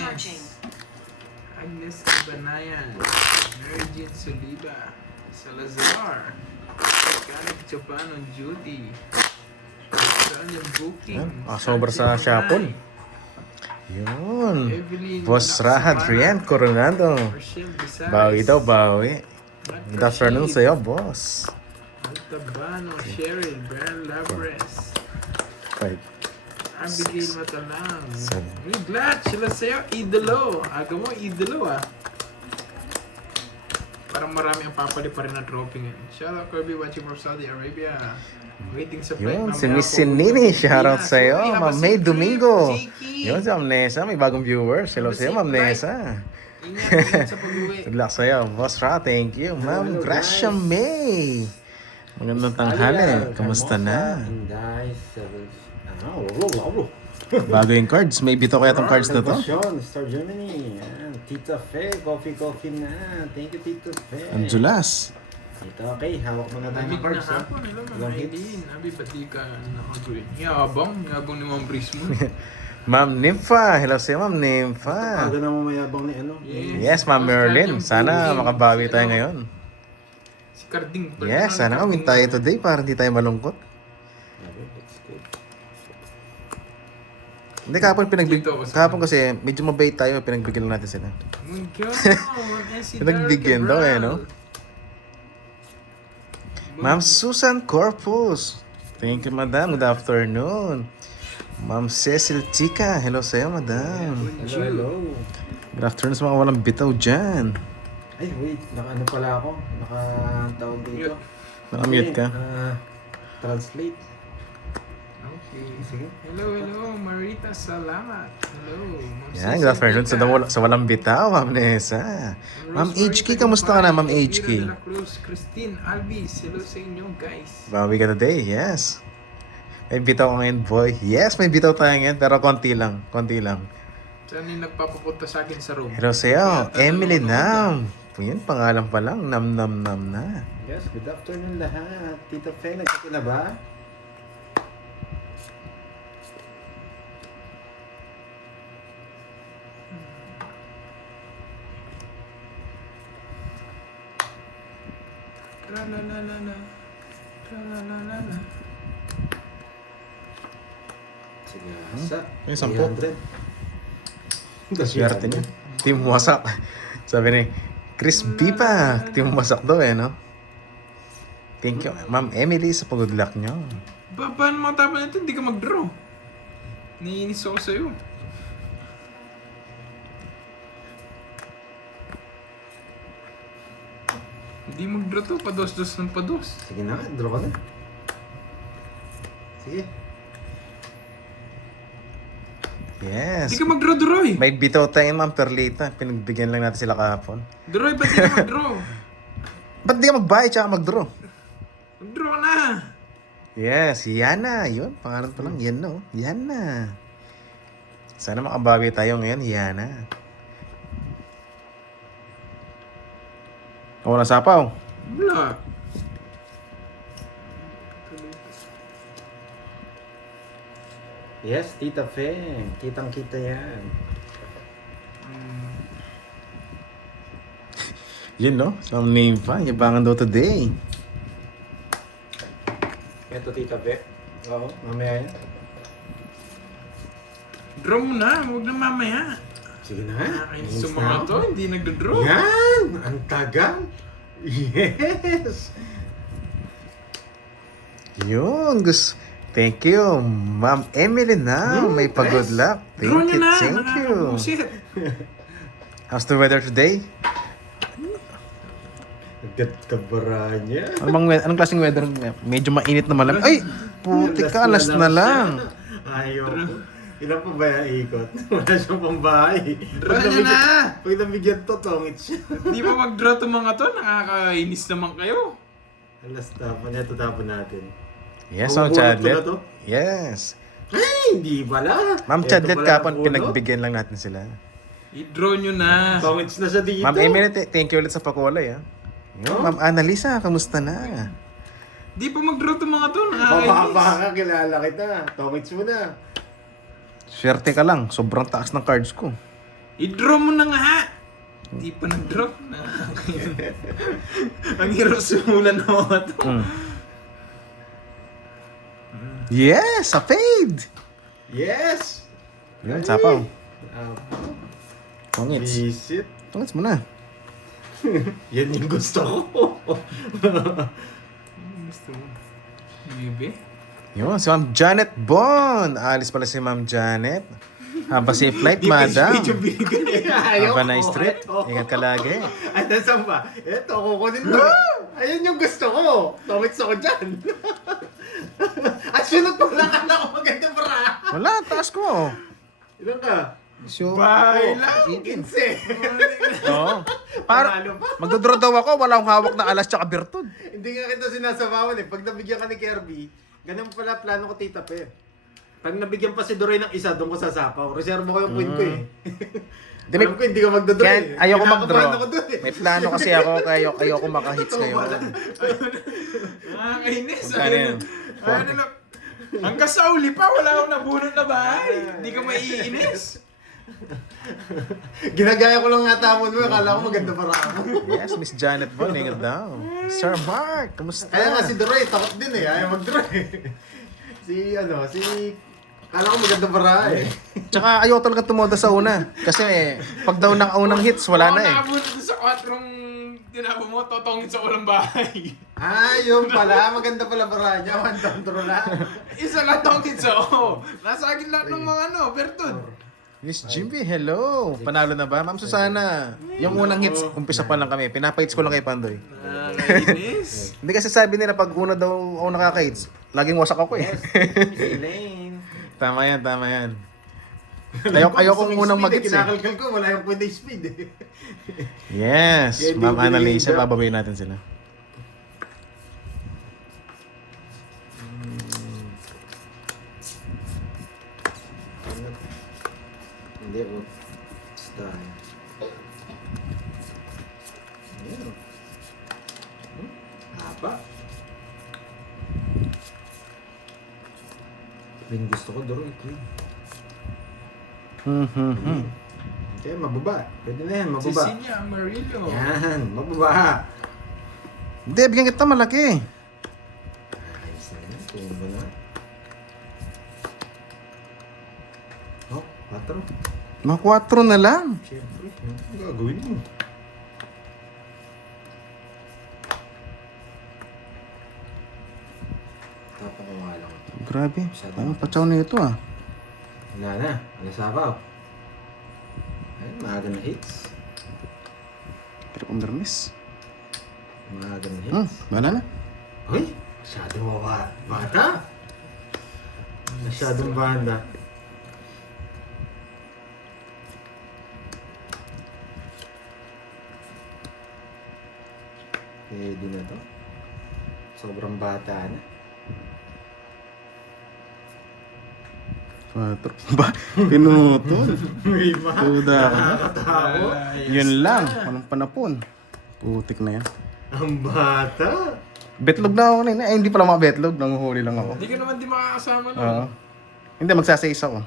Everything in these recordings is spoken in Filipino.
Agnes Banayan, Mary Jean Soliva, Salazar, Scarlett Japan on duty, Australian booking, Sobra sa Shapon. Yun. Evelyn Boss Rahat Rian Coronado. Rochelle Bisares, Bawi daw, bawi. Matt Good afternoon Rashid, sa'yo, boss. Altabano, Cheryl, Brian Labres, Right. Abigail Matalang. Seven. Uy, glad sila sa'yo, idolo. Aga mo, idolo ah. Parang marami ang papali pa rin na trophy ngayon. Shout out Kirby watching from Saudi Arabia. Waiting sa flight. Yun, si mamaya Miss po, Sinini. Pilipinas. Shoutout sa'yo, Uy, have a Ma'am May safe Domingo. trip, Jakey. Yun, si Ma'am Nessa. May bagong viewers. Hello Have a sa'yo, safe Ma'am flight. Nessa. Ingat sa pag-uwi. Good luck sa'yo, Boss Ra. Thank you. Ma'am hello, Gracia guys. May. Magandang tanghali. Kamusta na? Guys, wow. Bago yung cards. May bito kaya tong cards na to? Star Germany. Yan. Tita Fe, coffee na. Thank you, Tita Fe. Angelas. Tita, okay, hawak mo na tayo Lamig ng na cards. ha? hapon. Hello, mga Ilang hits? Eileen. Abi, ba't di ka naka-green? Yabang ni Ma'am Brismo. Ma'am Nympha. Hello sa'yo, Ma'am Nympha. Taga na mo mayabang ni ano. Yes, Ma'am Merlin. Sana makabawi tayo ngayon. Si Carding. Yes, sana win tayo today para hindi tayo malungkot. Okay, that's good. Hindi, kahapon kasi medyo mabait tayo, pinagbigyan lang natin sila. Pinagbigyan daw eh, no? Ma'am Susan Corpus. Thank you, madam. Good afternoon. Ma'am Cecil Chica. Hello sa'yo, madam. Hello. Good afternoon sa mga walang bitaw dyan. Ay, wait. Naka-ano pala ako? Naka-tawag dito. Nakamute ka. Translate. Okay. Sige. Hello, Marita, salamat. Hello. Ma'am Yan, Cecil good afternoon Chica. sa walang bitaw, Ma'am Nessa. Ma'am Rosemary HK, kamusta ka na, Ma'am Elvira HK? de la Cruz, Christine Alvis, hello sa inyo guys. Bawi ka today, yes. May bitaw ka ngayon, boy. Yes, may bitaw tayo ngayon, pero konti lang. Saan yung nagpapapunta sa akin sa room? Hello sa'yo, Emily Nam. Yun, pangalan pa lang, nam na. Yes, good afternoon lahat. Tita Fe, nagkati na ba? Tra-la-la-la-la. Tra-la-la-la-la. Sige, sa. Yung 10. 300. Swerte niya. Team wasak. Sabi ni Chris Bipa, team wasak daw eh, no? Thank you, Ma'am Emily, sa pag-good luck nyo. Paano matapon ito? Hindi ka mag-draw. Naiinis ako sa'yo. Hindi mag-draw to. Pados-dos ng pados. Sige na, draw ka na. Sige. Yes. Hindi ka mag-draw, Droy. May bitaw tayo, Ma'am Perlita. Pinagbigyan lang natin sila kahapon. Droy, ba't di ka mag-draw? Ba't di ka mag-buy tsaka mag-draw? Mag-draw na. Yes, Yana. Yun, pangalan pa lang. Yan no. Yana. Sana makabawi tayo ngayon, Yana. O, wala sapaw. Wala. Yes, Tita Fe. Kitang-kita yan. Yun no, some name pa. Yabangan daw today. Ito, Tita Fe. Oo, mamaya yan. Draw mo na. Huwag na mamaya. Sige na. Nakakainis sa mga to. Hindi nagda-draw. Yan! Ang tagal! Yes! Yun, gusto. Thank you, Ma'am Emily na. May pa-good luck. Draw Thank nyo you, na. thank you. Nakakabusit. How's the weather today? Nagkabara niya. Anong klaseng weather? Medyo mainit na malamig. Ay! Puti ka, alas na lang. Ayoko. Ilan pa ba yung ikot? Wala siyang pambahay. Draw nyo na. Pag nabigyan to, tongit siya. Di ba mag-draw to mga to? Nakakainis naman kayo. Alas tapon. Ito tapon natin. Yes, Ma'am Mabubuhat ko na Chadlet. to? Yes. Ay, hindi pala. Ma'am Ito Chadlet, pala kapon ang ulo. pinagbigyan lang natin sila. I-draw nyo na. Tongits na siya dito. Ma'am Emily, thank you ulit sa pakulay. Yun, Ma'am Annalisa, kamusta na? Di pa mag-draw to mga to. Nakakainis. Pababa ka, kilala kita. Tongits mo na. Swerte ka lang, sobrang taas ng cards ko. I-draw mo na nga! Hindi pa nag-draw. Ang hirap simulan na mga to. Yes! A fade! Yes! Yun, sapaw. Ah, Pangits. visit. Pangits mo na. Yan yung gusto ko. Gusto mo? Bibi? Yun, si Ma'am Janet Bon. Alis pala si Ma'am Janet. Have a safe flight, madam. Speech yung binigay. Ayaw Have a nice ko. trip. Ito. Ingat ka lagi. Ay, nasan ba? Ito, kukunin ko. Ayun yung gusto ko. Tomix ako dyan. At sunod pa lang ka na ako maganda para. Wala, taas ko. Ilan ka? So, Bahay lang. 15. Oo. Para, Panalo pa. magdodraw daw ako, wala akong hawak na alas tsaka birtud. Hindi nga kita sinasabawan eh. Pag nabigyan ka ni Kirby, ganun pala plano ko tita pe. Pag nabigyan pa si Doray ng isa, doon ko sasapaw. Reserve ko yung queen ko eh. Di, Alam ko hindi ka magdodraw Kaya eh. ayoko Kinakabahan mag-draw. ako dun eh. May plano kasi ako, kaya ayoko makahits Totoo ngayon. pala. Kainis. Magkano yan? Ano na? Hanggang sa uli pa, wala akong nabunot na bahay. Hindi ka maiinis. Ginagaya ko lang nga tamon mo. Akala ko maganda para ako. Yes, Miss Janet Bon, ingat daw. Sir Mark, kamusta? Kaya nga si Doray, takot din eh. Ayaw mag-draw eh. Kala ko maganda para eh. Tsaka ayaw talaga tumoda sa una. Kasi pag daw ng unang hits, wala na eh. Ako nakabunot sa 4 tinabo mo, totongin sa ulang bahay. Ah, yun pala. Maganda pala para niya. One down throw lang. Isa lang tongin sa Nasa akin lahat ng mga Bertod. Miss Jimmy, hello. Panalo na ba? Ma'am Susana, yung unang hits, umpisa pa lang kami. Pinapa-hits ko lang kay Pandoy. Kainis. Hindi kasi sabi nila pag una daw ako nakaka-hits, laging wasak ako eh. Si Elaine. Tama yan, tama yan. Ayoko unang mag-hits eh. Kinakalkal ko, wala yung pwede speed eh. Yes, Kaya di Ma'am ko Annalisa, binigyan. bababayin natin sila. Hindi ko. Style. Ayun. Haba. Queen gusto ko, Dory. Queen. Okay, mababa. Pwede na yan, Si mababa. Sinya Amarillo. Yan, mababa. Hindi, bigyan kita malaki. Ayos na yan, tumba na. Oh, 4. Mga 4 na lang. Siyempre, ano gagawin mo? Tapos ko nga lang. Grabe, parang patsaw na ito ah. Wala na, wala sabaw. Ayun, maaga na hits. Pero kung bermis. Maaga na hits. Wala na. Uy, masyadong bata. Masyadong banda. Pwede na to. Sobrang bata na. 4. Ba? Pinutol. May ma. Tuda ka na. Nakakatawa. Yun lang, walang panapon. Putik na yan. Ang bata. Betlog na ako na eh. Hindi pala mga betlog, nanguhuli lang ako. Hindi ka naman di makakasama nun. Oo. Hindi, magsasays ako.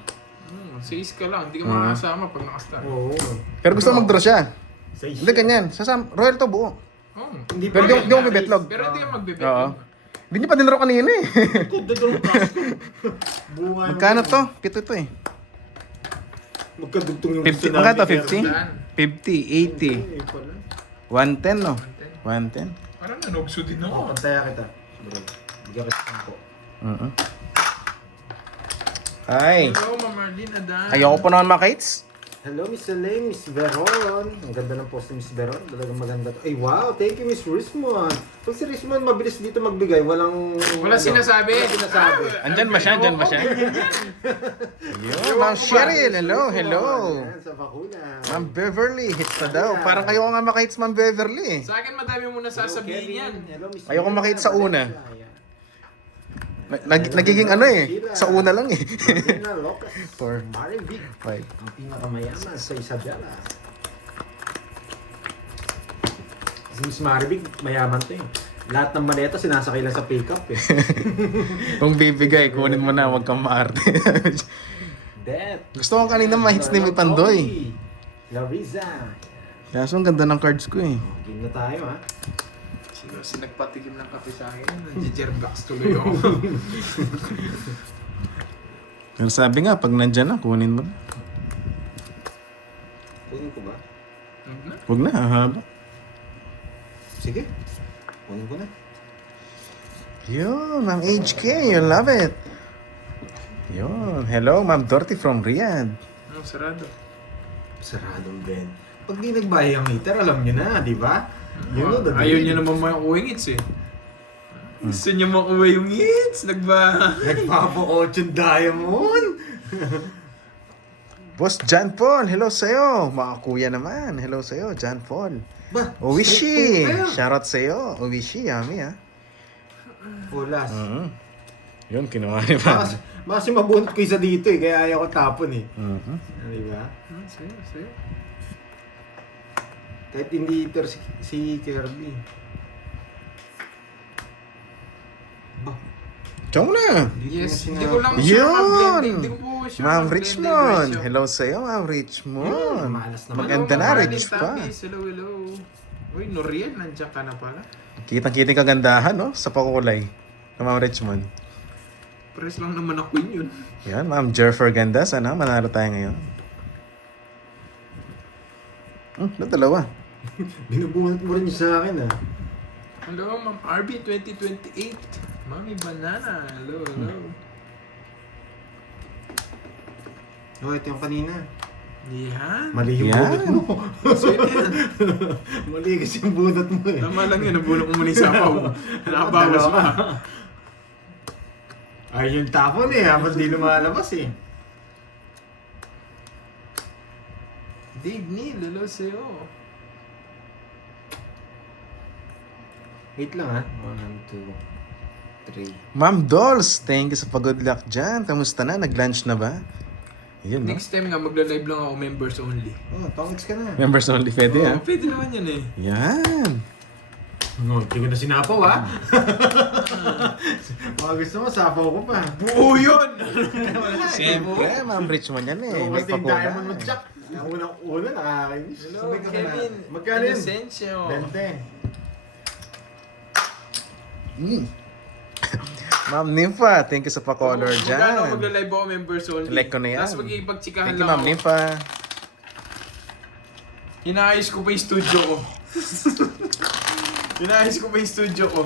6 ka lang, hindi ka makakasama pag nakastar. Oo. Pero gusto mag-draw siya. Sa Hindi, ganyan. Royal to buo. Oh. Hindi Pero di ako may betlog. Pero hindi ka magbibet. Oo. Hindi niya pa dinraw kanina eh. Dadalong taas ko. Bunga Magkano to? 7 to eh. Magkadugtong yung 50, magkano to? 50? Saan? 50, 80. pala. 110 no? 110. Parang nanogso din Oo, ako. pantaya kita. Bro, bigyan kita 10. Ay. Hello, Ma'am Marlene Adan. Ayoko po naman makaits. Hello, Miss Elaine, Miss Veron. Ang ganda ng post ni Miss Veron. Talagang maganda to. Ay, wow. Thank you, Miss Rismon. Pag si Rismon mabilis dito magbigay, walang... Wala sinasabi. Wala sinasabi. Andyan ba siya? Andyan ba siya? Yun, Ma'am Cheryl. Hello, hello. Yan, sa bakuna. Ma'am Beverly, hits na daw. Parang kayo nga makaits, Ma'am Beverly. Sa akin, madami mo nasasabihin yan. Hello, Miss Ayoko Veron. makita sa una. Ayan. Nagiging ano eh. Sa una lang eh. Marina Lopez. 4, Marivic. 5. Ang pinakamayaman sa Isabela. Si Miss Marivic, mayaman to eh. Lahat ng maleta sinasakay lang sa pickup eh. Kung bibigay, kunin mo na, huwag kang maarte. Death. Gusto ko kanina ma-hits ni May Pandoy. Larissa. Kaso ang ganda ng cards ko eh. Game na tayo ha. Sino si nagpatikim ng kape sa akin? Nag-jerbox tuloy ako. Pero sabi nga, pag nandyan na, kunin mo na. Kunin ko ba? Huwag na. Huwag na, ang haba. Sige. Kunin ko na. Yun, Ma'am HK, you love it. Yun, hello, Ma'am Dorothy from Riyadh. Sarado. Saradong Ben. Pag di nagbayay ang meter, alam nyo na, di ba? Ayaw niya naman makuha yung hits eh. Gusto niya makuha yung hits. Nagpapa-8 diamond. Boss John Paul, hello sa'yo. Mga kuya naman, hello sa'yo, John Paul. Ba? Owishi, shoutout sa'yo. Owishi, yummy ha. Ulas. Yun, kinuha ni Ma'am. Kasi mabunot ko isa dito eh, kaya ayaw ko tapon eh. Di ba? Sayo. Kahit hindi hitter si Kirby. Ba? Chong na. Yes, Hindi hindi ko lang Yun! Hindi ko po sure Ma'am ang blended Richmond, ratio. hello sa'yo, Ma'am Richmond. Malas naman. Maganda na, Hello, rich Marlene pa. Tabis. Hello. Uy, Noriel, nandiyan ka na pala. Kitang-kitang kagandahan, no? Sa pakukulay. Ng Ma'am Richmond. Press lang naman ako yun. Yan, Ma'am Jerfer ganda. Sana manalo tayo ngayon. Dalawa. Binubunot mo rin sa akin ah. Hello, Ma'am RB 2028. Mami Banana. Hello. Oh, ito yung kanina. Yan. Mali yung Yan. bunot mo. Sweet yan. Mali kasi yung bunot mo eh. Tama lang yun. Nabulok mo muna yung sapaw. Nakabawas pa. Ay, yung tapon eh. Habang di lumalabas eh. Dave Neal. Hello sa'yo. Wait lang ha. 1, 2, 3. Ma'am Dolls, thank you sa pag-good luck dyan. Kamusta na? Nag-lunch na ba? Yun, no? Next time nga, magla-live lang ako members only. Oh, tongits ka na. Members only, pwede Oo, ah. pwede naman yan eh. Yan. No, hindi ko na sinapaw ha. Mga gusto mo, sapaw ko pa. Buo yun! Siyempre, Ma'am Richmond yan eh. So, May basta yung diamond mo, pakukulay. Jack. Ang unang-una, nakakainis. Hello, Sabay ka Kevin. na. Magkano yun? Inocencio. 20. Ma'am Nympha, thank you sa pa-color Magkano dyan. magla-live ako members only? Select ko na yan. Tapos magigipagtsikahan Thank you, lang Ma'am ako. Nympha. Inaayos ko pa yung studio ko. Inaayos ko pa yung studio ko.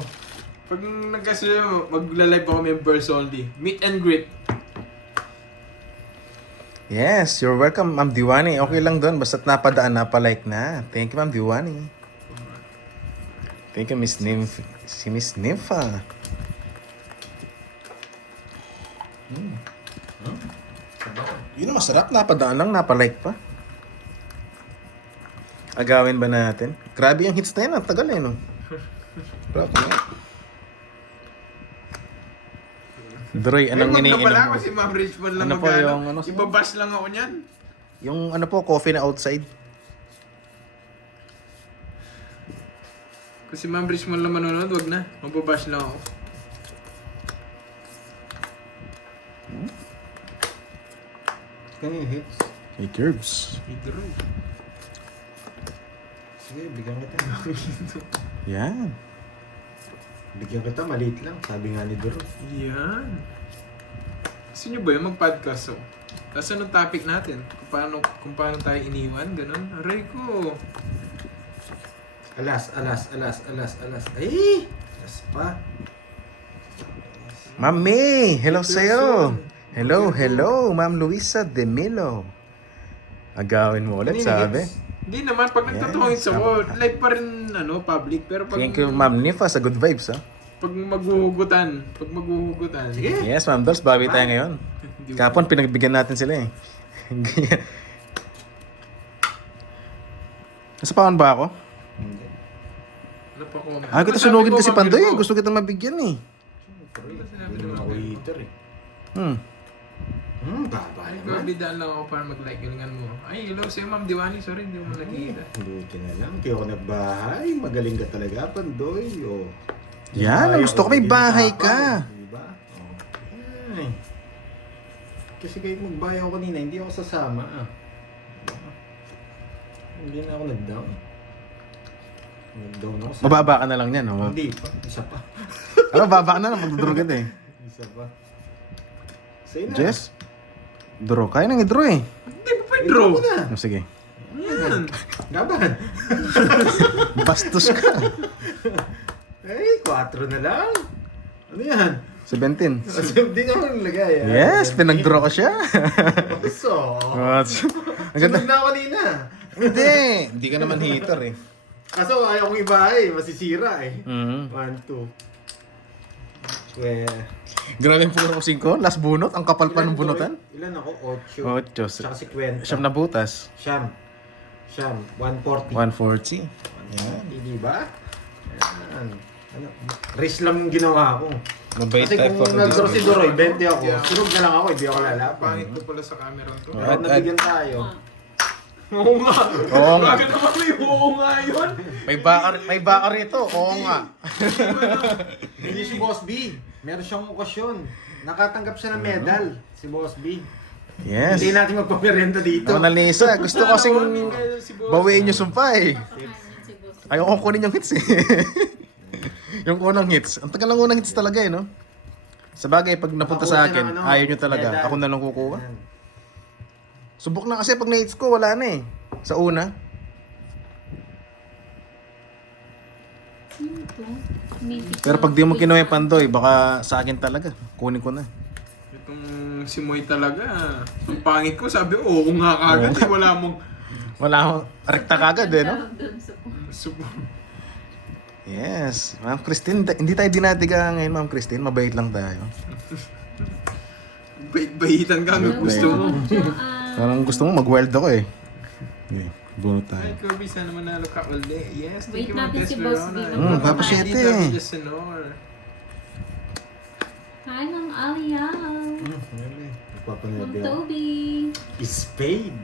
Pag nagkasuyo, magla-live ako members only. Meet and greet. Yes, you're welcome, Ma'am Diwani. Okay lang doon, basta't napadaan, napalike na. Thank you, Ma'am Diwani. Thank you, Miss Nymph. Si Miss Nympha. Yun ang masarap, napadaan lang, napalike pa. Agawin ba natin? Grabe yung hits na yan, ang tagal eh, no? Grabe na. Droy, anong Ay, iniinom pala mo? kasi Ma'am Richmond lang Ano po magana. yung ano, sir? Ibabash lang ako niyan. Yung ano po, coffee na outside. Kasi Ma'am Richmond lang manonood, wag na. Mababash lang ako. Kanina hits. Hey, Curbs. Hidro. Sige, bigyan kita. Yan. Bigyan kita, maliit lang. Sabi nga ni Doro. Yan. Gusto nyo ba yun mag-podcast oh? Tapos anong topic natin? Kung paano tayo iniwan, ganun? Aray ko. Alas. Ay! Alas pa. Ma'am May, hello sa'yo. Person. Hello, Ma'am Luisa De Milo. Agawin mo ulit, Kanina sabi. hits. Hindi naman, pag nagtatuhangit sa wall, live pa rin, public. Pero pag, Thank you, Ma'am Nifa, sa good vibes, ha? pag maghuhugutan. Sige. Yes, Ma'am Dolls, bawi tayo ngayon. Hindi ko- Kapon, pinagbigyan natin sila eh. Nasa paon ba ako? Ano pa ko? Ah, kita sunugin kasi Pandoy eh. Gusto kita mabigyan eh. Ano sinabi Hindi naman naman ako ako? hitter eh. Baba Ay, naman. bidaan lang ako para mag-like. Galingan mo. Ay, hello sa'yo Ma'am Diwani. Sorry, hindi mo nakikita. Buti na lang. Kaya ako nagbahay. Magaling ka talaga, Pandoy. Oh. Yan, Bahay, gusto ko may bigyan bahay ng ka. sapaw, Diba? Oh. Ay. Kasi kahit magbahay ako kanina, hindi ako sasama. Hindi na ako nag-down. Nag-down ako. Mababa ka na lang yan, oh. Hindi pa. Isa pa. Mababa ka na lang, magdudurog eh. Isa pa. Say na. Jess? Draw. Kaya nang i-draw eh. Hindi mo pa draw. Ito na. Oh, sige. Yan. Laban. Bastos ka. Ay, 4 na lang. Ano yan? 17. Kasi hindi naman nilagay. Yes, pinag-draw ko siya. So, What? Ang ganda. sunod na ako kanina. Hindi. Hindi ka naman hater eh. Kaso ayaw kong iba eh. Masisira eh. Mm. 1, 2. Well, Grabe yung puro ko 5. Last bunot. Ang kapal pa ng bunutan. Ilan ako? 8. 8. Tsaka 50. Siyam na butas. Siyam. 140. 140. Yan. Hindi ba? Yan. Ano? Race lang yung ginawa ko. Mabait Kasi tayo kung nag-draw si Doroy, 20 ako. Yeah. Sunod na lang ako, hindi ako lalaban. Pangit ko pala sa camera to. Oh. Pero nabigyan tayo. Oo nga. Oo nga. Bakit naman may oo nga yun? May baka rito. Oo nga. Hindi si Boss B. Meron siyang okasyon. Nakatanggap siya ng medal, si Boss B. Yes. Hindi natin magpamerenda dito. Mona Lisa, gusto ko kasing Si boss. bawiin yung sumpa eh. Papakain yan si boss. Ayoko kunin yung hits eh. Yung unang hits. Ang tagal ng unang hits talaga eh, no? Sa bagay, pag napunta sa akin, ayaw nyo talaga. Ako na lang kukuha. Yan. Subok na kasi pag na-hits ko, wala na eh. Sa una. Sino to? Mythical. Pero pag di mo kinuha yung pandoy, baka sa akin talaga. Kunin ko na. Itong si Moy talaga. Ang pangit ko, sabi, oo nga kagad. Eh, wala mong Wala akong rekta kagad eh, no? Tawag doon sa subo. Yes. Ma'am Christine, hindi tayo dinadiga ngayon, Ma'am Christine. Mabait lang tayo. Bait-baitan ka hanggang gusto mo. Parang gusto mo, mag-wild ako eh. Okay, bunot tayo. Ay, Kirby, sana manalo ka ulit. Yes, Wait thank you, Ma'am natin si Tess Boss Verona. B. Papa Shete. Dita Villasenor. Hi, Ma'am Aliaw. Nagpapanood Ma'am yan. Toby. Spade.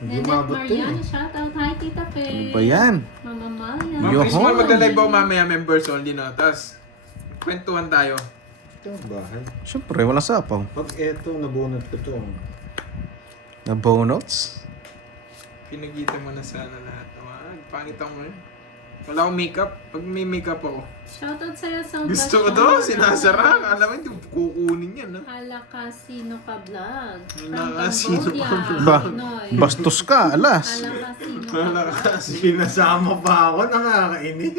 Hindi Nanette umabot to Mariano, eh. shoutout. Hi, Tita Pe. Ano ba yan? Mama Malia. Ma'am Yo, Chris, hoy. magla-live ako mamaya, members only na. Tapos, kwentuhan tayo. Ito ang bahay. Siyempre, walang sapaw. Pag eto, nabunot ko to. Na bonuts? Pinagita mo na sana lahat. Wag, pangit ako eh. Wala akong makeup. Pag may makeup ako. Shoutout sa'yo sa Gusto ko to, sinasara. Alam mo, hindi ko kukunin yan. Ha? Hala Casino ka vlog. From Hala Casino Cambodia, ka Ba- Pinoy. Bastos ka, alas. Hala Casino ka Wala vlog. kasi. Pinasama pa ako, nakakainis.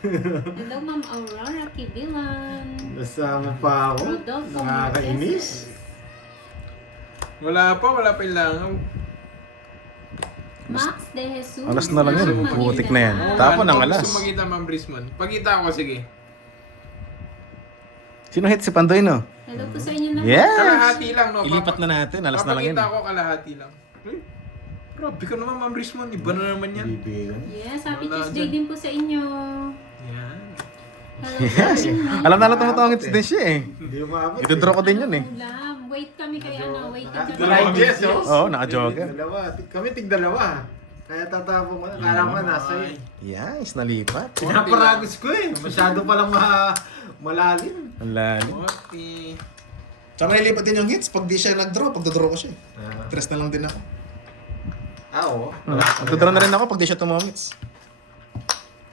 Hello, Ma'am Aurora Kibilan. Nasama pa ako, Rodolfo nakakainis. Wala pa yung langaw. Max De Jesus. Alas na lang yun, Ma'am putik Magida. na yan. Tapon Ano ang ba alas. Gusto makita, Ma'am Brisman. Pagkita ko, sige. Sino hit si Pandoy, no? Hello po sa inyo naman. Yes! Kalahati lang, no? Ilipat na natin, alas na lang yun. Papakita ko kalahati lang. Uy, grabe ka naman, Ma'am Brisman. Iba na naman yan. Bibigan. Yes, happy Wala Tuesday dyan. din po sa inyo. Yan. Hello, Yes! Darren. Alam na lang tumutawang hits din siya eh. Hindi umabot. Ito-draw ko din yun eh. Ulam. Wait kami kay ano, waiting kami. Dalawa yes, no? Oo, naka-jogger. Dalawa. Kami tig-dalawa. Kaya tatapong ko na. Kala ko nasa iyo. Yes, nalipat. Pinaparagos ko eh. Masyado palang malalim. Ang lalim. Okay. Tsaka nilipat din yung hits. Pag di siya nag-draw, pag-draw ko siya. Ah, Tres na lang din ako. oo. Magdodraw na rin ako pag di siya tumawang hits.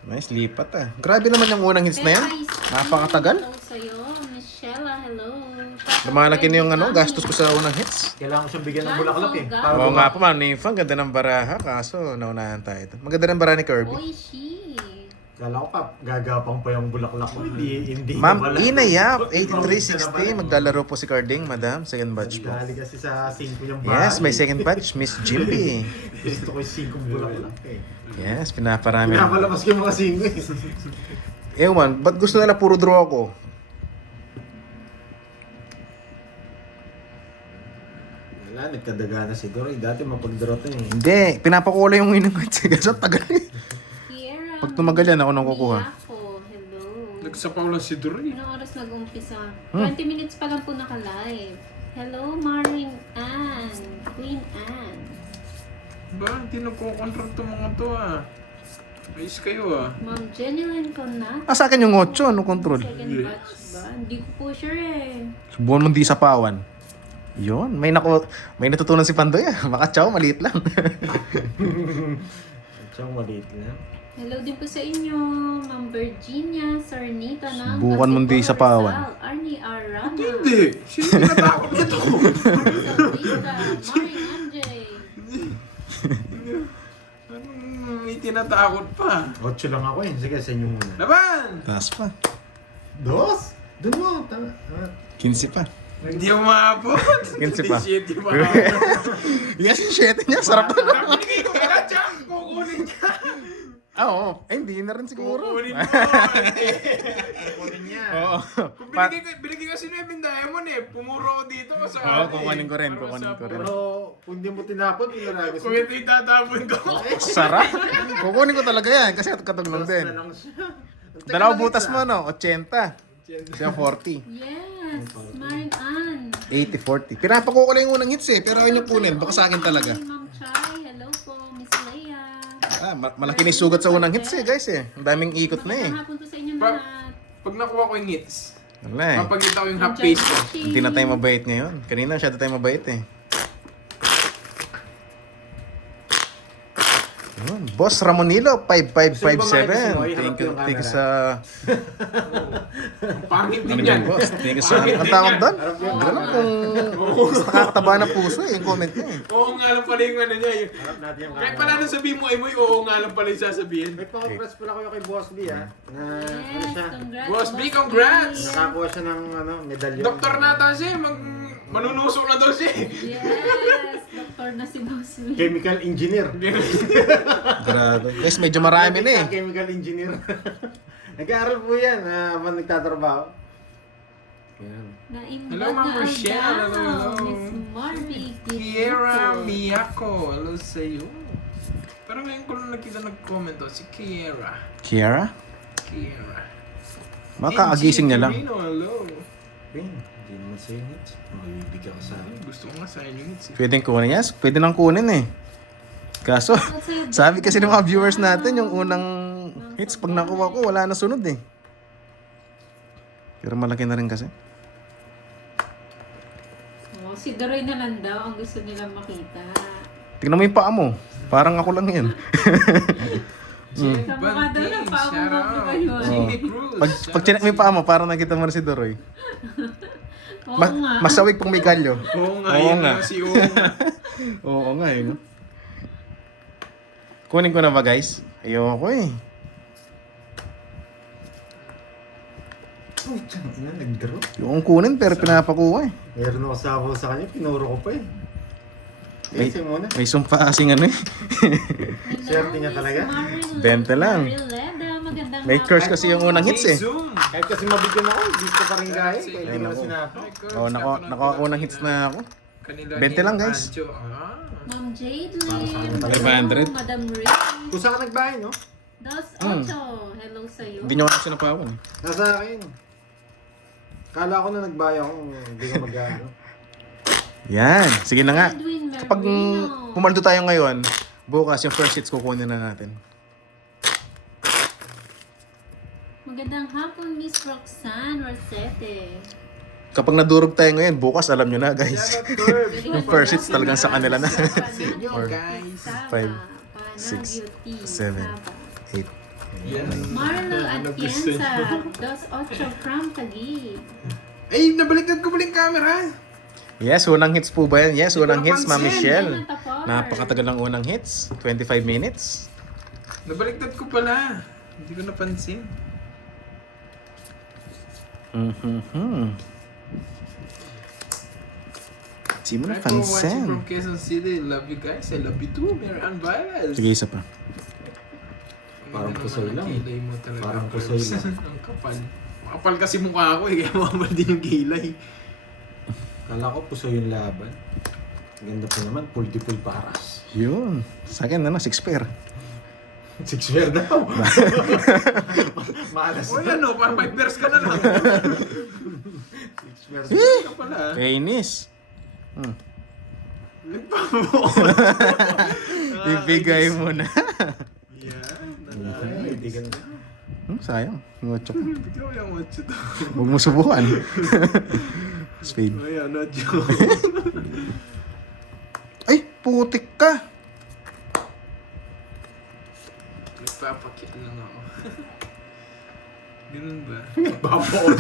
Nice, lipat ah. Grabe naman yung unang hits na yan. Napakatagal. Hello sa'yo. Michelle, hello. Lumalaki na yung ano, gastos ko sa unang hits. Kailangan ko siyang bigyan ng John bulaklak eh. Folga. Para Oo nga po, Ma'am Nifa. Ganda ng baraha. Kaso, naunahan tayo. Maganda ng baraha ni Kirby. Oishi. Kala ko pa, gagapang pa yung bulaklak ko. Hindi Ma'am wala. Inayap, 8360. Maglalaro po si Carding, madam. Second batch po. Dali kasi sa 5 yung bahay. Yes, may second batch. Miss Jimpy. Gusto ko yung 5 bulaklak eh. Yes, pinaparami. Pinapalabas ko yung mga 5 eh. Ewan, ba't gusto nila puro draw ako? Wala, nagkadaga na si Dory. Dati mapag-draw to eh. Hindi, pinapakula yung winning hits. Kasi tagal eh. Kiera. Pag tumagal yan, ako nang kukuha. Miyako, hello. Nagsapaw lang si Dory. Anong oras nag-umpisa? 20 minutes pa lang po naka-live. Hello, Marling Ann. Queen Anne. Ba, hindi nagko-control itong mga to ah. Ayos kayo ah. Ma'am Jeneline Conat. Ah, sa akin yung 8, ano control? Second batch ba? Hindi ko po sure eh. Subuhan mong di sapawan. Yun, may natutunan si Pandoy ah. Baka chow, maliit lang. Siyang maliit lang. Hello din po sa inyo, Ma'am Virginia Sarnita ng Subukan mo di sa pawan. Rizal, Arnie Arana. Hindi. Sino tinatakot nito? Salvita, Mari Anjay. May tinatakot pa. 8 lang ako eh. Sige, sa inyo muna. Laban! Taas pa. 2? Doon mo. Tama. 15 pa. Hindi ako maabot. 15 pa. 17 pa ako. Yes, yung 7 niya. Sarap na. Binigay ko pala siya. Kukunin niya. Oo. Ay, hindi na rin siguro. Kukunin mo. Kunin niya. Oo. Kung binigay kasi na yung Diamond eh. Pumuro ako dito. Oo, kukunin ko rin. Kukunin ko rin. Pero kung di mo tinapon, ilarago Kung ito itatapon ko. Sarap. Kukunin ko talaga yan. Kasi katulong na din. lang siya. Dalawa butas mo, no? 80. Siya 40. Yes, Maring Ann. 80-40. Pinapakuha ko lang yung unang hits eh. Pero ayun yung kunin. Baka sa akin talaga. Hi, Ma'am Chai. Hello po, Miss Leia. Malaki na yung sugat sa unang hits eh, guys eh. Ang daming ikot na eh. Magandang hapon po sa inyo Pag, lahat. pag nakuha ko yung hits, Wala eh. papagkita ko yung half face ko. Hindi na tayo mabait ngayon. Kanina masyado tayo mabait eh. Yun. Boss Ramonilo, 5557. Thank you sa... Pangit Ano din yan, yan. boss? Thank you sa... Ang tawag doon? Ganun kung... Mas nakakataba na puso eh, yung comment niya eh. Oo nga lang pala yung ano niya. Harap natin yung Kahit camera. pala nung sabihin mo, Emoy, oo nga lang pala yung sasabihin. May pa-congrats pala kayo kay Boss B ha. Na ano Yes, siya. congrats. Boss B, congrats! Nakakuha siya ng medalyon. Doktor na ata siya, manunusok na daw siya. Yes, doktor na si Boss B. Chemical engineer. Grabe. Guys, medyo marami na eh. Chemical engineer. Nag-aaral po yan habang nagtatrabaho. Yan. Naimbag Hello, Ma'am na Rochelle. ang Hello, daw. hello. Miss Marby. Kiera Miyako, hello sa'yo. Pero ngayon ko lang nakita nag-comment si Kiera. Kiara? Kiera. Makaagising niya lang. Torino, hello. Ben, hindi naman sa'yo hits. Magbibigyan ka sa akin. Gusto ko nga sa inyo hits eh. Pwedeng kunin yan. Pwede nang kunin eh. Kaso, sabi kasi ng mga viewers natin, yung unang hits, pag nakuha ko, wala na sunod eh. Pero malaki na rin kasi. Oh, si Daroy na lang daw ang gusto nilang makita. Tingnan mo yung paa mo. Parang ako lang yan. Jen Kamukha daw ng Banting, paa mo, shout Ma'am out. Lugayon. Jimmy Cruz. Pag chinek mo yung paa mo, parang nakita mo na si Doroy. Oo nga. Masawig pong may kalyo. Oo nga, Oo yun nga. nga. Si Oo nga. Oo nga eh. No? Kunin ko na ba guys? Ayoko eh. Oh, tiyan ina, nag-draw. Yung kunin pero pinapakuha eh. Meron ako sabaw sa kanya, pinuro ko pa eh. May- Kasi muna. May sumpa kasing ano eh. Swerte niya talaga. 20 lang. Magandang May crush kasi yung unang hits eh. Zoom. Kahit kasi mabigyan ako, gusto pa rin gaya. Kahit Ay, hindi ko na naku. sinabi. Oo, naka unang hits na ako. Kanila 20 lang, ni guys. Ancho. Ah. Ma'am Jade Para sa akin Lynn. talaga. 500. Madam Ray. Kung saan ka nagbahay, no? Dos Ocho. Hello sa'yo. Hindi nyo kasi napawan eh. Nasa akin. Kala ko na nagbahay ako, hindi ko mag-ano. Yan. Sige na nga. Edwin Kapag Merino. pumaldo tayo ngayon, bukas yung first hits kukunin na natin. Magandang hapon, Miss Roxanne Rosete. Kapag nadurog tayo ngayon, bukas alam nyo na guys. Shout out, Curb. Yung first hits talagang sa kanila na. Sa inyo, Or guys. five, six, 6, 7, 8. Yes. Marlo Ano gusto Atienza, niyo? Dos Ocho from Taguig. Ay, nabaliktad ko pala yung camera. Yes, unang hits po ba yan? Yes, Hindi ko unang hits, Ma'am napansin. Michelle. Yan ang tapor. Napakatagal ng unang hits. 25 minutes. Nabaliktad ko pala. Hindi ko napansin. Mm-hmm. Di mo Hi po, watching napansin. from Quezon City. Love you guys. I love you too. Mary Ann Virus. Sige, isa pa. Parang pusoy lang. Kilay mo talaga. Parang pusoy lang. Ang kapal. Makapal kasi mukha ko eh. Kaya makapal din yung kilay. Kala ko puso yung laban. Ganda pa naman, multiple paras. Yun. Sa akin, 6 pair. 6 pair daw. Malas O yan o, parang 5 bears ka na lang. 6 pairs. Ka pala. Kainis. Nagpabuo. Ibigay mo na. Yan. Hindi ka na. Sayang. Yung 8 ko. Bigyan mo yung watch ito. Huwag mo subukan. Spade. Ayan, no joke. Ay, putik ka. Papakit lang ako. Ganun ba? Babaot.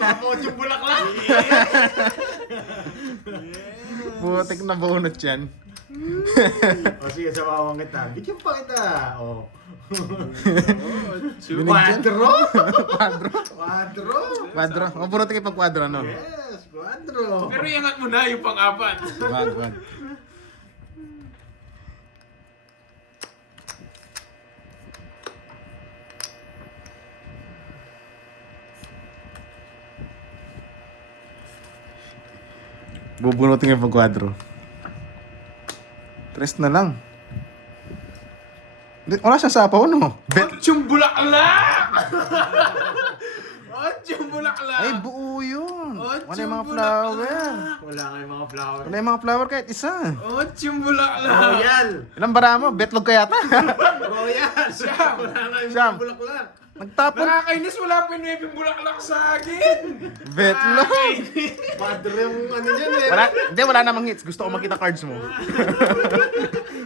Babaot yung bulaklak. Putik na bunot yan. O sige, sumawang kita. Bigyan pa kita. O. Binigyan? Quadro? Kwadro. Mabunutin kayo pag kwadro, ano? Yes, quadro. Pero iangat mo na yung pang-apat. Wag. Bubunutin yung pag kwadro. 3 na lang. Wala siyang sapaw, no? Otsyung bulaklak! Otsyung bulaklak! Ay, buo yun. Otsyung Wala yung mga bulaklak. flower. Wala nga yung mga flower. Wala yung mga flower kahit isa. Otsyung bulaklak! Royal! Ilang bara mo? Betlog ka yata. Royal! Siyam! Wala nga yung Siyam. mga bulaklak. Nagtapon. Nakakainis, wala pa yung bulaklak sa akin! Betlog. Padre yung ano dyan eh. Wala namang hits. Gusto ko makita cards mo.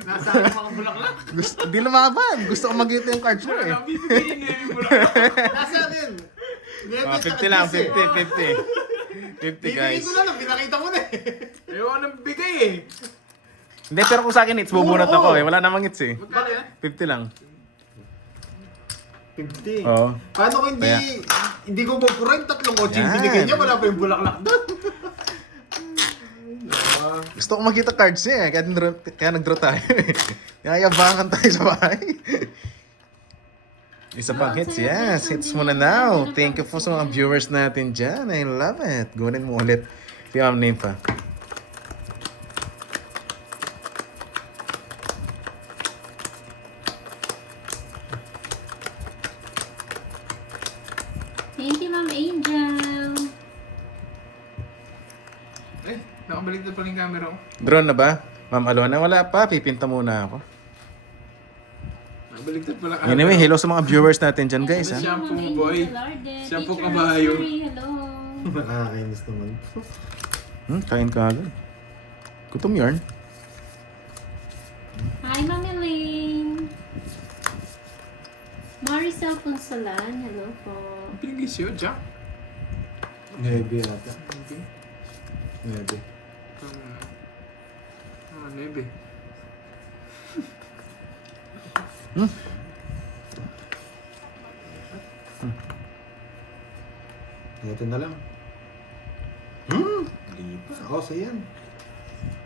Nasa akin mga bulaklak. Di lumaban. Gusto ko makita yung cards mo eh. Wala, bibigyan niya yung bulaklak. Nasa akin. 50 lang, 50. 50 Bibigyan guys. ko na lang, pinakita mo na eh. Ayaw nang bigay eh. Hindi, pero kung sa akin hits, bubunot ako eh. Wala namang hits eh. Magkano yan? 50 lang. 50. Oo. Paano kung hindi ko bubura yung 3 kotse yung Yan. binigay niya, wala pa yung bulaklak doon. Gusto ko makita cards niya eh. Kaya nag-draw tayo eh. Yayabangan tayo sa bahay. Isa pang hits, yes. Hits muna now. Thank you po sa mga viewers natin dyan. I love it. Gunin mo ulit. Si Ma'am Nympha. Thank you, Ma'am Angel. Nakabaliktad pa rin yung camera ko. Drone na ba? Ma'am Alona, wala pa. Pipinta muna ako. Nakabaliktad pala. Anyway, hello sa mga viewers natin dyan guys. Ha? Shampoo Ma'am mo, boy. Angel Arden. Shampoo Teacher kabayo. Rosemary, hello. Nakakainis naman. Kain ka agad. Gutom yarn. Hi, Ma'am Elaine. Maricel Punsalan, hello po. Pinigay siya, Jack. Nebe ata. Okay. Nebe. Nebe. Ito na lang. Hindi pa. Ako sa yan.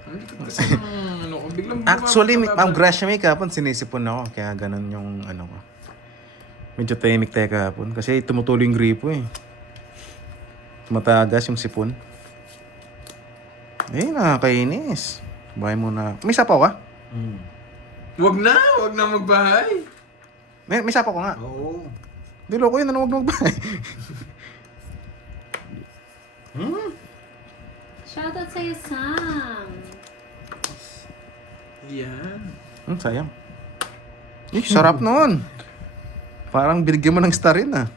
Hindi ka kasi ano ko, biglang Actually, bumababa. Ma'am Gracia may kapon sinisipon ako. Kaya ganun yung ano ko. Medyo tahimik tayo kahapon. Kasi tumutuloy yung gripo eh. Tumatagas yung sipon. Eh, nakakainis. Bahay mo na. May sapaw ka? Wag na magbahay. May sapaw ko nga. Oo. Di loko yun. Ano wag magbahay? Shoutout sa'yo, Sam. Yan. Sayang. Sarap nun. Parang binigyan mo ng star rin ah.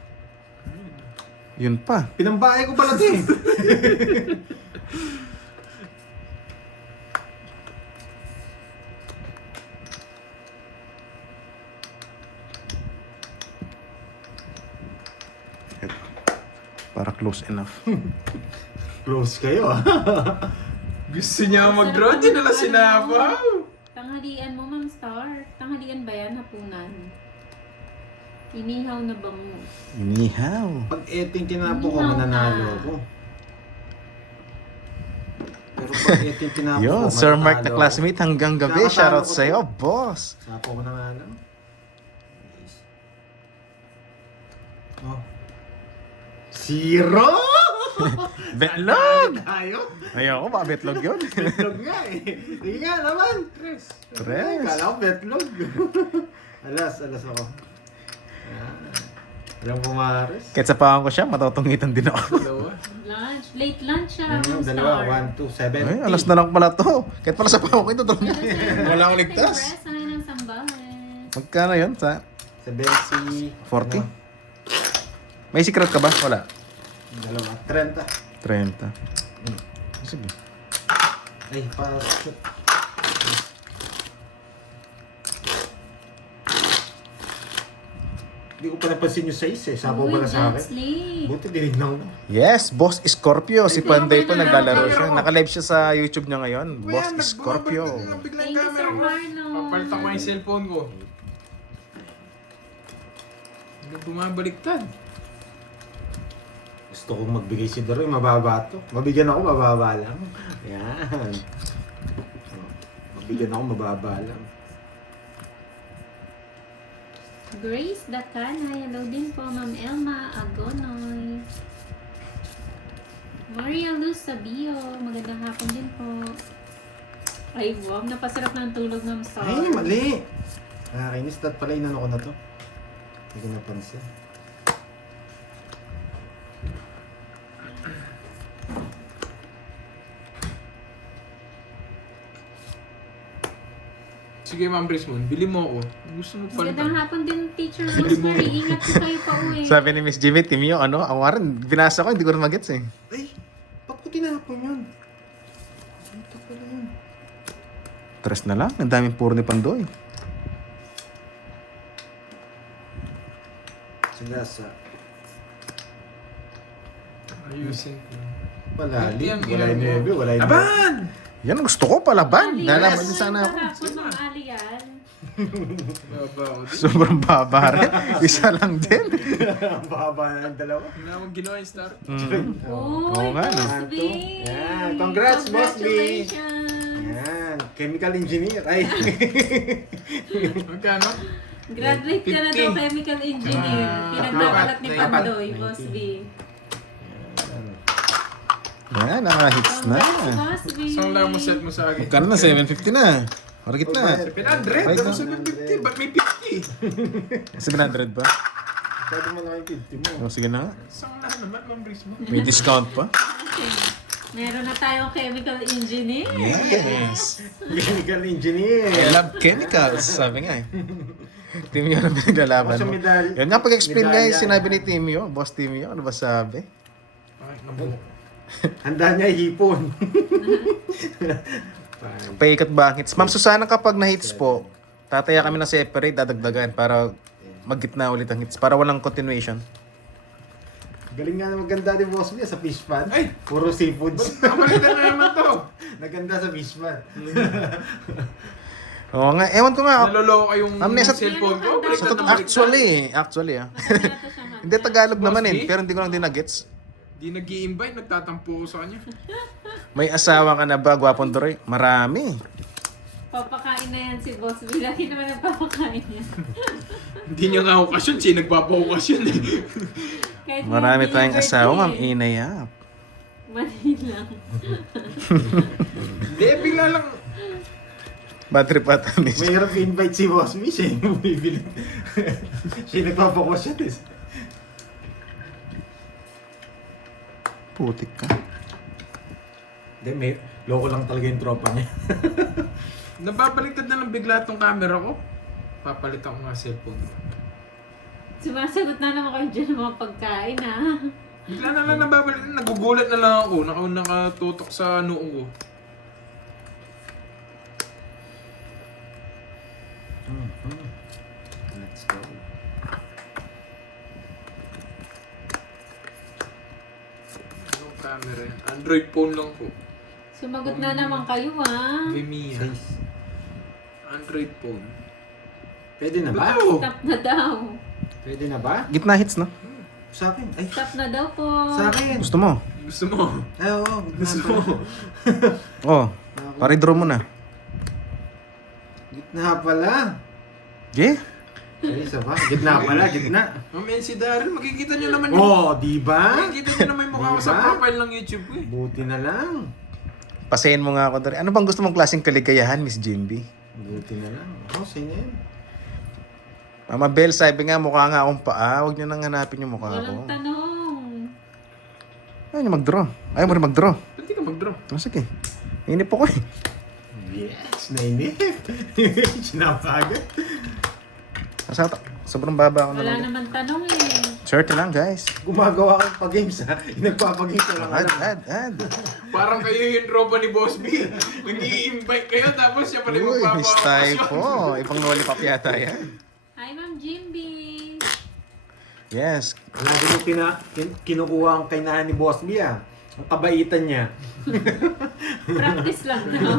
Yun pa. Pinambahay ko pala ito eh. Para close enough. Close kayo ah. Gusto niya mag-draw, di nala sinapaw. Tanghalian mo, Ma'am Star. Tanghalian ba yan? Hapunan. Inihaw na bango. Inihaw. Pag eting tinapo ko, Inihaw mananalo na. ako. Pero pag eting tinapo ko, Yun, Sir Mark na mananalo classmate hanggang gabi. Nakakatalo Shoutout ko sa'yo, to. boss. Sapo ko na nga lang. Nice. Oh. 0! Betlog! Tayo? Ayoko, baka betlog yun. Betlog nga eh. Sige nga naman. Tres. Tres. Kala ko betlog. alas ako. Alam mo, Maris? Kahit sa pahang ko siya, matutungitan din ako. Dalawa. Lunch. Late lunch siya, Ma'am Star. Dalawa, 1, 2, 7. Ay, alas na lang pala to. Kahit pala sa pahang ko ito, wala akong ligtas. Press na ng sambahan. Magkano yun? Sa 70. 40? May secret ka ba? Wala. Dalawa, 30. 30. Sige. Ay, Hindi ko pa napansin yung size eh. Sabaw Uy, pala sa akin. Sleep. Buti dinignan ko. Yes, Boss Scorpio. Si Panday po naglalaro siya. Camera ko. Naka-live siya sa YouTube niya ngayon. Kuya, Boss Scorpio. Bigla Thank yung you, camera Sir ko. Marlon. Papalitan ko yung cellphone ko. Hindi bumabaliktad. Gusto kong magbigay si Daroy, mababa to. Mabigyan ako, mababa lang. Yan. Mabigyan ako, mababa lang. Grace Dakana. Hello din po, Ma'am Elma Agonoy. Maria Luz Sabio. Magandang hapon din po. Ay, wow. Napasarap ng tulog, Ma'am Star. Ay, mali! Nakakainis, dapat pala inano ko na to. Hindi ko napansin. Sige, Ma'am Brismon, bili mo ako. Gusto mo Magandang palitan. hapon din, Teacher Rosemary. Ingat po kayo pa uwi. Sabi ni Miss Jimmy, Timio, ano? Ako nga rin, binasa ko, hindi ko rin magets eh. Ay, ba't ko tinapon yun? Ito pala yun. Tres na lang, ang daming puro ni Pandoy. Sinasa. Ayusin ko. Malalim. Yung Wala yung ilan mo. nebe, wala yung Aban! Yan, gusto ko palaban. Ali, Nalaman yes. din sana ako. Kahapon ng Ali yan. Baba ako din. Sobrang baba rin. Isa lang din. Ang baba na ng dalawa. Wala akong ginawa yung star. Uy, nga, no? Boss B. Yan. Congrats, Boss B. Congratulations. Yan. Chemical engineer. Ay. Magkano? Graduate ka na 50. daw, chemical engineer. Pinagbabalat ni Apat. Pandoy, Boss B. Yan, naka-hits na. Congrats, Boss B. Saan lang mo set mo sa akin? Magkano na? 750 na. Maragit na. 700? Ano 750? Ba't may 50? 700 ba? Pwede mo na yung 50 mo. O, sige na nga. Saan lang naman, Ma'am Brismon? May discount pa. Meron na tayong chemical engineer. Yes. Chemical engineer. I love chemicals, sabi nga eh. Timio na pinaglalaban Basta mo. medal- Yan nga, pag-explain nga yung medalya. sinabi ni Timio, Boss Timio, ano ba sabi? Ay, nabuo. Handa niya hipon. Paikat ba ang hits? Ma'am Susana, kapag na-hits po, tataya kami na separate, dadagdagan para maggitna ulit ang hits, para walang continuation. Galing nga na maganda din boss niya sa fish pan. Ay! Puro seafoods. Kapalitan na naman to. Naganda sa fish pan. Oo nga, ewan ko nga. Naloloko yung Ma'am, nasa- cellphone ko. Sa Baliktad tot- na baliktad. actually ah. Maganda to siyang handa. Hindi Tagalog naman eh, Boss D? pero hindi ko lang din na-gets. Di nag-i-invite, nagtatampo ko sa kanya. May asawa ka na ba, Gwapong Doroy? Marami. Papakain na yan si Boss B. Lagi naman nagpapakain yan. Hindi niya nga okasyon, siya nagpapa-okasyon eh. Kahit Marami hindi tayong yung asawa, Ma'am birthday. Inayap. Mali lang. Hindi, bigla lang. Bad trip ata, Miss. Mahirap i-invite si boss me. Siya yung bumibili. Siya yung nagpapakos siya. Putik ka. Hindi, may loko lang talaga yung tropa niya. Nababaliktad na lang bigla tong camera ko. Papalitan ko nga cellphone ko. Sumasagot na naman kayo dyan ng mga pagkain ha. Bigla na lang nababaliktad. Nagugulat na lang ako. Nakatutok sa noo ko. Let's go. Anong camera yan? Android phone lang po. Sumagot na naman kayo ha. Vimia. Size. Android phone. Pwede na ba? Bato! Stop na daw. Pwede na ba? Gitna hits, no? Sa akin. Ay, Stop na daw po. sa akin. Gusto mo? Gusto mo? Ay, oo. Gusto mo? Oh, pare-draw mo na. Gitna pala. Okay? Ay, isa ba? Gitna pala, gitna. Mamaya si Daryl, makikita niyo naman yung... Oh, di ba? Makikita niyo naman yung mukha ko sa Diba? profile ng YouTube ko eh. Buti na lang. Pasayin mo nga ako, Doroy. Ano bang gusto mong klaseng kaligayahan, Miss Jimby? Buti na lang. Oh, sino yan? Mama Bell, sabi nga, mukha nga akong paa. Huwag niyo nang hanapin yung mukha Walang ko. tanong. Ayaw niyo mag-draw. Ayaw mo rin mag-draw. Pwede ka mag-draw. Oh, sige. Inip ako eh. Yes, nainip. Sinapagad. Sobrang baba ako Wala naman. naman tanong eh. Swerte lang, guys. Gumagawa ka pa games ha. Nagpapagames ka lang Add. Parang kayo yung tropa ni Boss B. Nag-i-invite kayo tapos siya pala yung Uy, Miss magpapakasyon. Typo. Ibang lollipop yata yan. Hi, Ma'am Jimby. Yes. Lagi mo kinukuha ang kainahan ni Boss B ah. Ang kabaitan niya. Practice lang daw.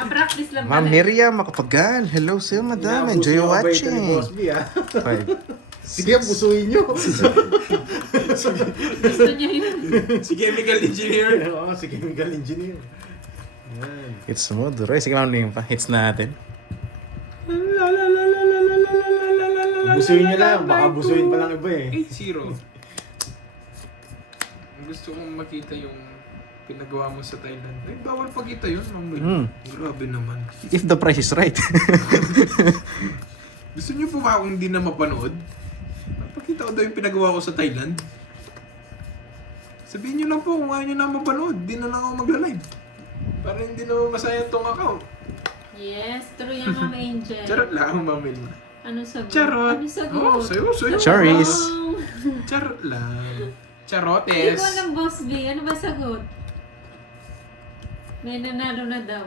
Practice lang Ma'am pala. Miriam Makapagal. Hello sa'yo, madam. Inaabuso Enjoy yung kabaitan watching. ni Boss B ah. 5. Sige, busuin nyo. Gusto niya yun. Si chemical engineer. Oo, si chemical engineer. Yan. Hits mo, Duroy. Sige, Ma'am Limpa. Hits natin. Busuin nyo lang, baka busuin pa lang iba eh. 8-0. Gusto kong makita yung pinagawa mo sa Thailand. Eh, bawal pakita yun, Ma'am Will. Grabe naman. If the price is right. Gusto niyo po ba akong hindi na mapanood? Pakita ko daw yung pinagawa ko sa Thailand. Sabihin niyo lang po kung ayaw niyo na mapanood. Di na lang ako magla-live. Para hindi na masayang tong account. Yes, true yan, Ma'am Angel. Charot lang, Ma'am Will. Ano sagot? Charot. Ano sagot? Oh, sayo. Charis. Wow. Charot lang. Hindi Charotes. ko alam, Boss B. Ano ba sagot? May nanalo na daw.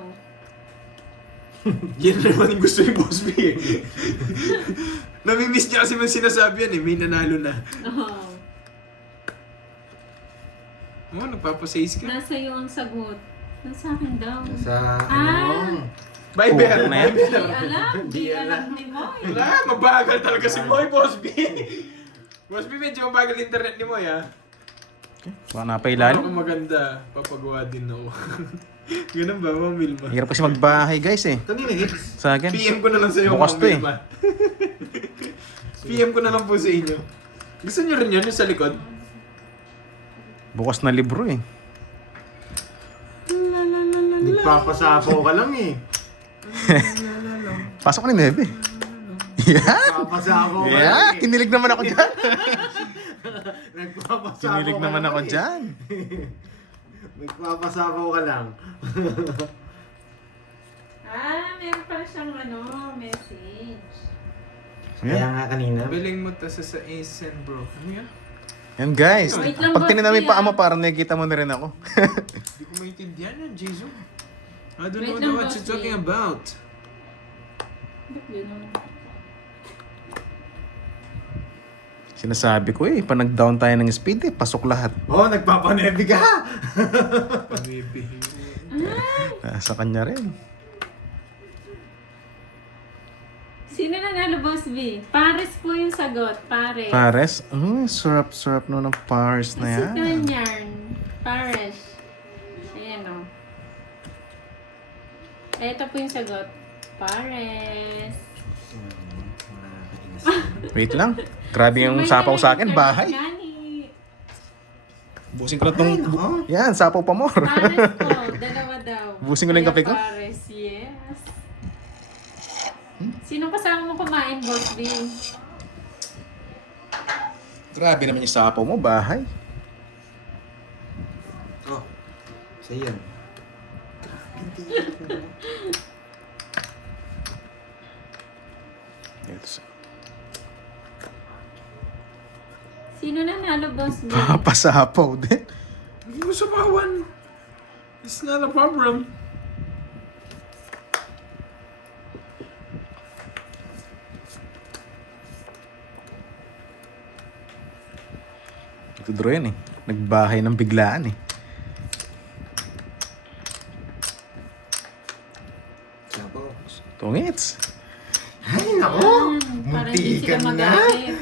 Yan naman yung gusto ni Boss B eh. Namimiss niya kasi yung sinasabi yan eh. May nanalo na. Oh. Oh, nagpapasays ka. Nasa iyo ang sagot. Nasa akin daw. Sa Ah! ano? Bye, Oh, Bear. na yan? Di alam. Di Di alam ni Moy. Wala, mabagal talaga si Moy, Boss B. Boss B, medyo mabagal internet ni Moy, ha? Baka Ano napailalim. kung maganda, papagawa din ako. Ganun ba, Ma'am Wilma? Hirap kasi magbahay, guys eh. Kanina hits. Sa akin. PM ko na lang sa iyo, Bukas Ma'am to eh. Wilma. PM ko na lang po sa inyo. Gusto niyo rin yun, yung sa likod? Bukas na libro eh. Nagpapasapaw ka lang eh. Pasok ka ni Nebe. Yeah! Nagpapasapaw ka lang Yeah! eh. Kinilig naman ako dyan. Nagpapasapaw Kinilig ka naman lang ako eh. dyan. Nagpapasapaw ka lang. Meron pala siyang message. Kaya nga kanina. Biling mo ta sa ASN, bro. Ano yan? Yan guys. Wait lang, Pag tinan namin Boss B, pa mo, para nakikita mo na rin ako. Hindi ko maintindihan yan, Jesus. I don't Wait know lang, what Boss you're talking B. about. Ba't gano'n? Sinasabi ko eh, pa nag-down tayo ng speed eh, pasok lahat. Oh, nagpapanebi ka! Maybe. Sa kanya rin. Sino nanalo, Boss B? Paris po yung sagot. Paris. Pares? Sarap no ng Paris na Kasi yan. yan. Paris. Ayan o. Ito po yung sagot. Paris. Wait lang. Grabe yung sapaw sa akin, bahay. Gani. Busin ko na tong... Ay, Yan, sapaw pa more. Paris po. Dalawa daw. Busin ko lang yung Kaya kape ko? Paris, yes. Sino kasama mo kumain, Boss B? Grabe naman yung sapaw mo, bahay. Oh, sa yan. Yes. Sino nanalo, Boss B? Papasapaw din. Hindi mo sabawan. It's not a problem. Ito draw yan eh. Nagbahay ng biglaan eh. Sabaw. Tungits. Ay, nako! Para hindi sila Muntikan na! magalit.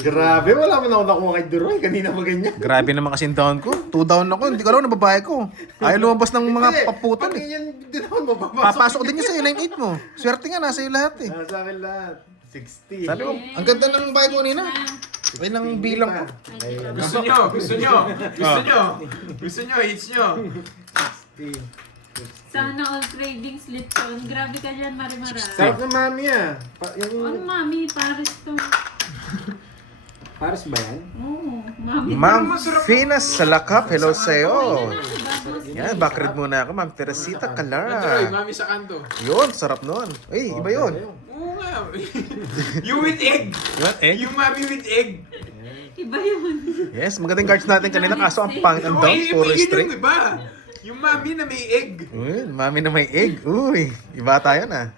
Grabe, wala man ako nakuha kay Duroy. Kanina pa ganyan. Grabe naman kasi yung down ko. 2 down ako. Hindi ko alam, nababae ko. Ayaw lumabas ng mga Hindi, paputan pag eh. ganyan, din ako mapapasok. Papasok din yun sa'yo, 9-8 mo. Swerte nga, nasa iyo lahat eh. Nasa akin lahat. 60. Sabi ko, ang ganda ng bahay ko kanina. Ay, nang bilang ko. Ay, Gusto nyo, gusto nyo, gusto nyo, gusto nyo, hits nyo. 60. Sana all cravings lechon. Grabe ka dyan, Marimara. Sarap ng mami ah. Ano, mami? Paris to. Paris ba yan? Oo, mami. Ma'am Finas Salakap, hello sa'yo. Boss B. Yan, backread muna ako, Ma'am Teresita Natuloy, Calara. mami sa kanto. Yun, sarap nun. Ay, iba yun. Oo nga. You with egg. What, eh? You mami with egg. Iba yun. Yes, magaling cards natin kanina, kaso ang pangit ang Oo, down, puro yun straight. yung iba. Yung mami na may egg. Uy, mami na may egg. Uy, iba tayo na.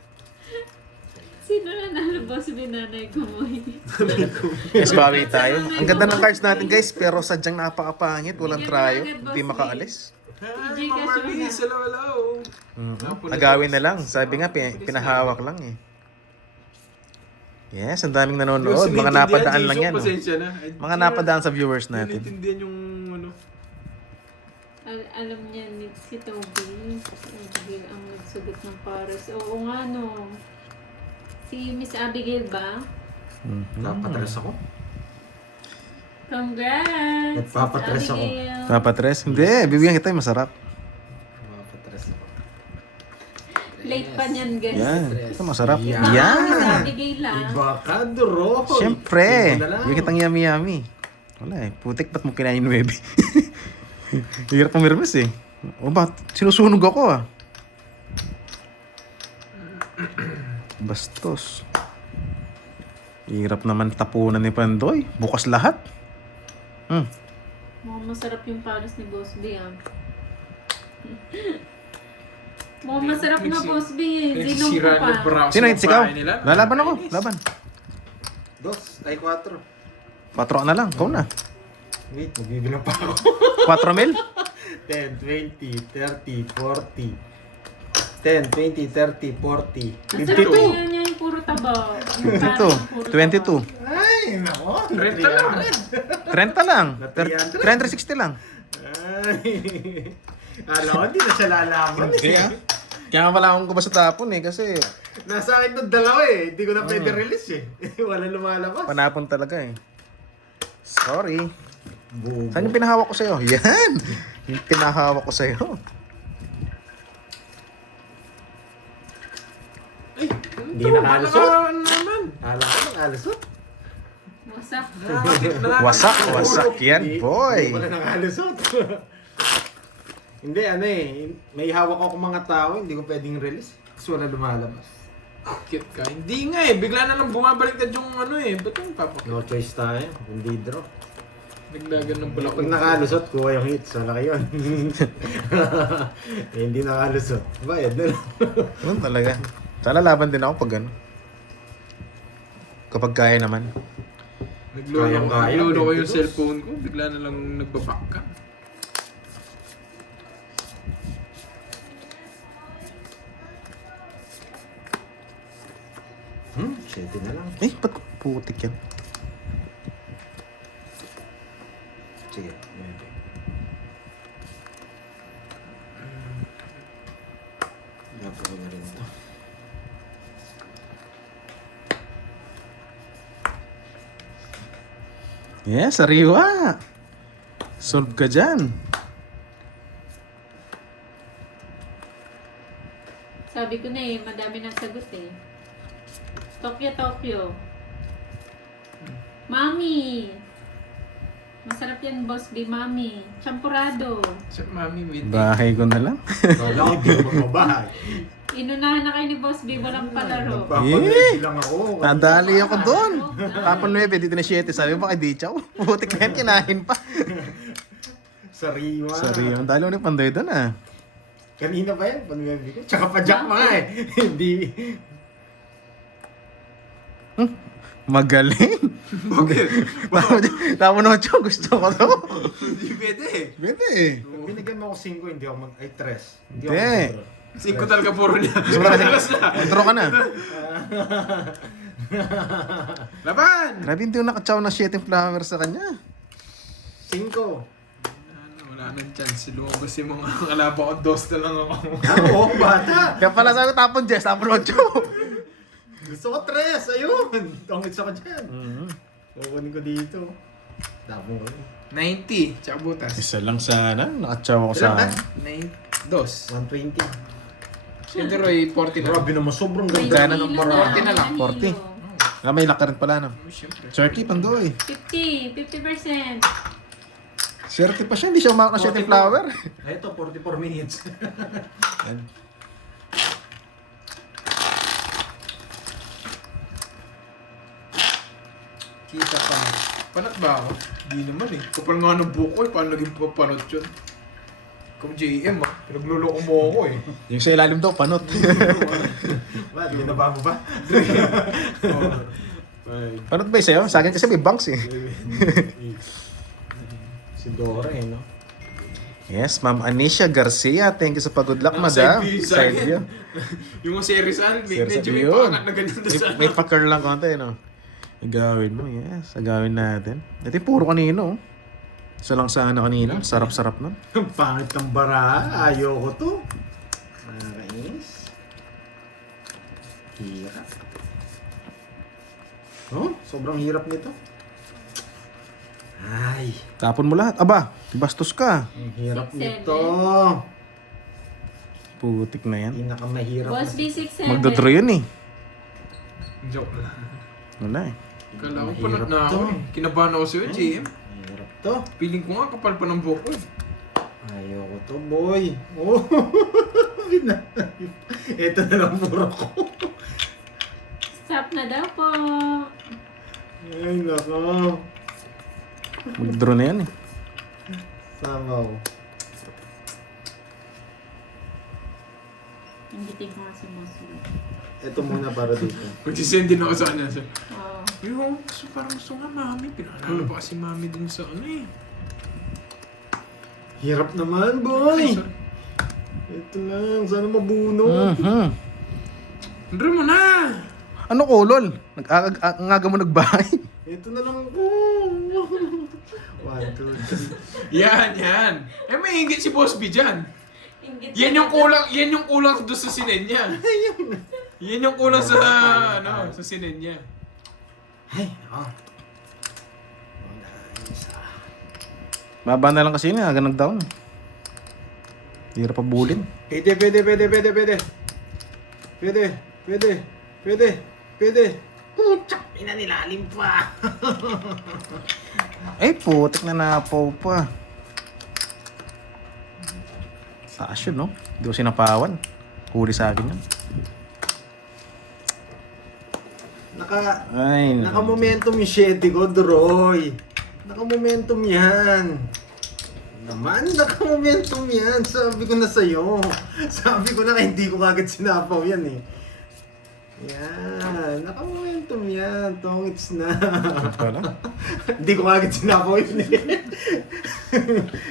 Sino na nalabas binanay ko mo? Yes, bawi tayo. Ang ganda ng cards natin guys, pero sadyang napakapangit. Walang tryo. Hindi makaalis. Hi, Gcash Ma'am Marlies! yun Hello! Nagawin na lang. Sabi nga, pinahawak lang eh. Yes, ang daming nanonood. Mga napadaan lang yan. Oh. Pasensya na. Mga napadaan sa viewers Natin. natin. Naintindihan yung ano. Alam niya ni si Toby. Abigail ang nagsugot ng pares. Oo nga no. Si Miss Abigail ba? Napatres ako. Congrats! Nagpapatres Miss ako. Abigail. Papatres? Hindi, bibigyan kita yung masarap. Napatres ako. Late pa niyan guys. Yan. Ito masarap. Yan. Miss Yan. Abigail lang. Iba ka, Duro. Siyempre. Ito na lang. Bibigyan kitang yummy-yummy. Wala eh. Putik, ba't mo kinain 9? Hirap pumirmes eh. O ba, sinusunog ako ah. Bastos. Hirap naman tapunan ni Pandoy. Bukas lahat. Mukhang masarap yung pares ni Boss B ah. Mukhang masarap na Boss B eh. Zinong ko Nagsisira pa. ng brows Sino ng hits ikaw? bahay nila. Lalaban ako. Laban. 2, ay 4. 4 ka na lang. Ikaw na. Wait, magbibilang pa ako. 4 mil? 10, 20, 30, 40. 10, 20, 30, 40. Ang sarap kaya niya yung puro taba. Yung parang puro 22. Ay, nako. Renta lang. 30 lang. Na 360 lang. Ay. Alam ko, hindi na siya lalaban eh. Kaya nga pala akong kubas sa tapon eh. Kasi Nasa akin itong dalawa eh. Hindi ko na pwede release eh. Wala lumalabas. panapon talaga eh. Sorry. Bubo. Saan yung pinahawak ko sa'yo? Yan! Yung pinahawak ko sa'yo. Ay, Hindi nakalusot. naman. Hala ko, nakalusot. Wasak. Wasak, wasak yan, Hindi boy. pala nakalusot. Hindi, ano eh. May hawak ako mga tao, hindi ko pwedeng release. Kasi wala lumalabas. Cute ka. Hindi nga eh. Bigla na lang bumabaliktad yung ano eh. Ba't yung papakit? No choice tayo, kundi draw. Naglagan ng pala. Pag nakalusot, kuha yung hits. Wala kayo. Eh, hindi nakalusot. Bayad na lang. Ganun talaga. Sana laban din ako pag ano. Kapag kaya naman. Kayang-kaya, Naglolo ko yung 22. cellphone ko. Bigla na lang nagbaback ka. Shitty na lang. Eh, ba't putik yan? Sige, maybe. Dapat ko na rin ito. Yes, sariwa. Solve ka dyan. Sabi ko na eh, madami nang sagot eh. Tokyo. Mami! Masarap yan, Boss B, Mami. Champurado. Sa mami with Bahay ko na lang. Kala ko hindi ko magbabahay. Inunahan na kayo ni Boss B, walang palaro. Nagpapalagi lang ako. Nadali ako doon. Tapon 9, dito na 7. Sabi mo kay Dichaw. Putik na yan, kinahin pa. Sariwa. Sorry, ang dali mo ni Pandoy doon ah. Kanina pa yan, panuwi ko. Tsaka pa jack mga eh. Hindi. Magaling. Bakit? Tapon 8, gusto ko to. Hindi pwede eh. Pwede eh. Binigyan mo ako 5, hindi ako mag... Ay, 3. Hindi ako Hindi. mag-draw. Siko talaga puro niya. Gusto mo na Intro ka na. Laban! Grabe, hindi ko nakatsaw ng 7 flowers sa kanya. 5. Wala nang chance. Lumabas yung mga kalaba ko. Dos na lang ako. Ako, bata. Kaya pala sabi ko, tapon Jess, tapon 8. Gusto ko 3. Ayun. Tongits ako dyan. Kukunin ko dito. Tapos ko. 90. Tsaka butas. Isa lang sana, nakatsaw ako Ilan ba? 2. 120. Siyempre Roy, 40 na. Grabe naman, sobrang May ganda. Gana ng hilo 40 na lang. 40. may hilo. Ah, may laka rin pala no. Siyempre. Turkey, Pandoy. 50%. Swerte pa siya, hindi siya umawak ng 7 flower. Ito, 44 minutes. Kita pa. Panat ba ako? Di naman eh. Kapal nga ng buko eh. Paano naging panot yun? Kung JM ah. Nagluloko mo ako eh. Yung sa ilalim daw, panot. Ba, ginaba mo ba? Panot ba yung sa'yo? Sa akin kasi may banks eh. Si Dora eh, no? Yes, Ma'am Anisha Garcia. Thank you sa pag-good luck, madam. Side view, Side view. Yung si Rizal, Sir, medyo sabi may yun. pangat na ganun doon sa... May pa-curl lang konti, no? Agawin mo, yes. Agawin natin. Ito yung puro kanino, oh. Isa lang sana kanina. Sarap-sarap nun. Ang pangit ng bara. Ayoko to. Nakakainis. Hirap. Oh, sobrang hirap nito. Ay, Tapon mo lahat. Aba, bastos ka. ang hirap 6-7. nito. Putik na yan. Pinakamahirap. Boss B67. Magdodraw yun eh. Joke lang. Wala eh. Kala ko Mahirap panat na ako to. eh. Kinabahan ako sa'yo, GM. Hirap to. Feeling ko nga kapal pa ng buhok ko eh. Ayoko to, boy. Oh. Ito na lang puro ko. Stop na daw po. Ay, nako. Magdodraw na yan eh. Samaw. Inggitin ko nga si Boss B. Ito muna para dito. Magsisend din ako sa kanya. So, Oo. yung gusto parang gusto nga mami. Pinaalala pa kasi mami din sa ano eh. Hirap naman, Ay, boy. sorry. Ito lang. Sana mabunot. Andre mo na! Ano ko, lol? Ang aga mo nagbahay. Ito na lang ako. 1, 2, 3. Yan. Eh may ingit si Boss B dyan. Inggit Yan yung kulang doon sa sinen niya. Yan yung kulang sa, sa sinen niya. Ay, nako. Baba na lang kasi yun eh. Aga nag-down. Hirap pa bulin. Pwede. Puchak, inanilalim pa. Ay, putik na napaw pa. Taas yun, no? Hindi ko sinapawan. Huli sa akin yun. Ay, Naka-momentum yung shete ko, Droy. Naka-momentum yan. Naman, naka-momentum yan. Sabi ko na sa'yo. Sabi ko na hindi ko kagad sinapaw yan eh. Yan, naka-momentum yan. Tongits na. pala. Hindi ko kagad sinapaw yun eh.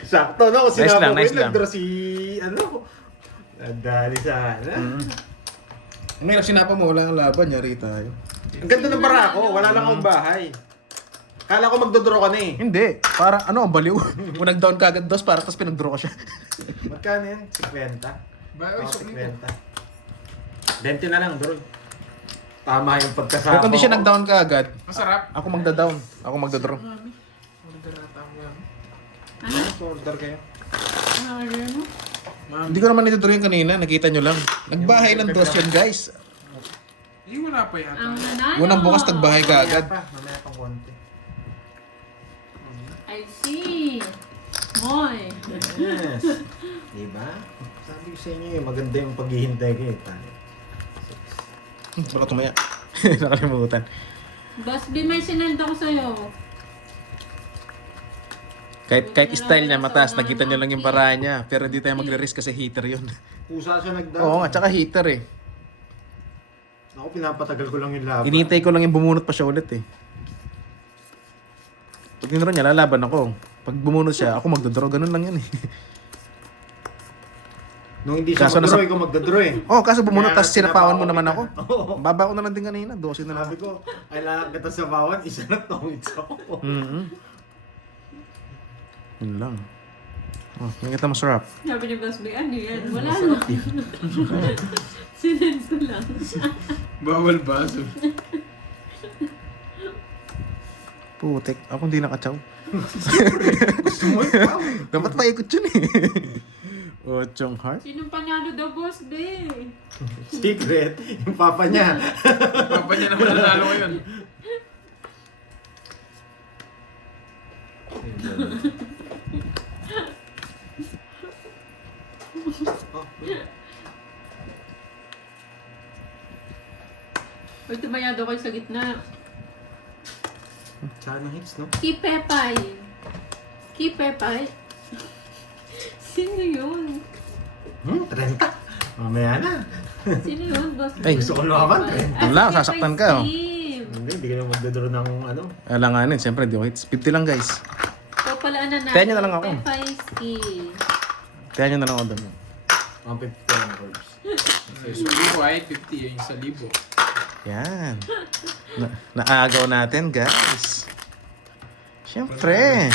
Sakto, no? Kung Nice sinapaw lang, ko nice yun, lang. nagdraw si, nadali sana. Ngayon, sinapa mo, wala ang laban. Yari tayo. Ang ganda ng bara ko, wala lang akong bahay. Kala ko magdodraw ka na eh. Hindi. Para, ang baliw. Kung nag-down ka agad dos, para tapos pinag-draw ka siya. Magkano yan? 50? Ba, Oh, sok 50. 20 na lang, bro. Tama yung pagkasama. Pero kung di siya nag-down ka agad, Masarap. ako magda-down. Ako magda-draw. Mami. Order ata ako yan. Ano? Order kayo. Ano order mo? Mami. Hindi ko naman ito yung kanina. Nakita nyo lang. Nagbahay ng dos yun, guys. Eh, wala pa yata. Ang nanalo. Unang bukas, nagbahay ka Mamaya agad. pa, mamaya pang konti. I see. Moy. Yes. Diba? Sabi ko sa inyo eh, maganda yung paghihintay ko eh. Baka tumaya. Nakalimutan. Boss B, may sinend ako sa'yo. Kahit style niya, mataas. Nakita nyo lang yung para niya. Pero hindi tayo magre-risk kasi heater yun. Pusa siya nagdaan. Oo nga, tsaka heater eh. Ako pinapatagal ko lang yung laban. Inintay ko lang yung bumunot pa siya ulit eh. Pag ninro niya, lalaban ako. Pag bumunot siya, ako magdodraw. Ganun lang yan eh. Nung hindi siya Kaso magdraw, ikaw magdadraw eh. Oh, kaso bumunot, Kaya tapos sinapawan mo naman kita. ako. Oo. Baba ko na lang din kanina. 12 na lang Sabi ako. ko, kailangan kita sa bawan, isa na tongits ako. Yun lang. Oh, yung kita masarap. Sabi ni Boss B, ano yan? Wala na. Sinend ko lang. Bawal ba? So, Putik. Ako hindi nakachaw. Gusto mo ikaw? Dapat paikot yun eh. Ochong heart. Sinong panalo daw, Boss B? Secret, yung papa niya. papa niya naman nanalo ngayon. Uy, tumayado kayo sa gitna. Sana hits, no? Kipepay. Kipepay? Sino yun? 30. Mamaya na. Sino yun, boss? Ay, gusto ko lumaban, eh. Wala, sasaktan ka, oh. Hindi ka na magdodoro ng ano. Alanganin, siyempre, di ko hits. 50 lang, guys. So, palaan na natin. Kaya nyo na lang ako. Feisty. Kaya nyo na lang ako doon. 150 lang, Corbs. So, libo ay 50 yung sa libo. Yan. Naagaw natin, guys. Siyempre.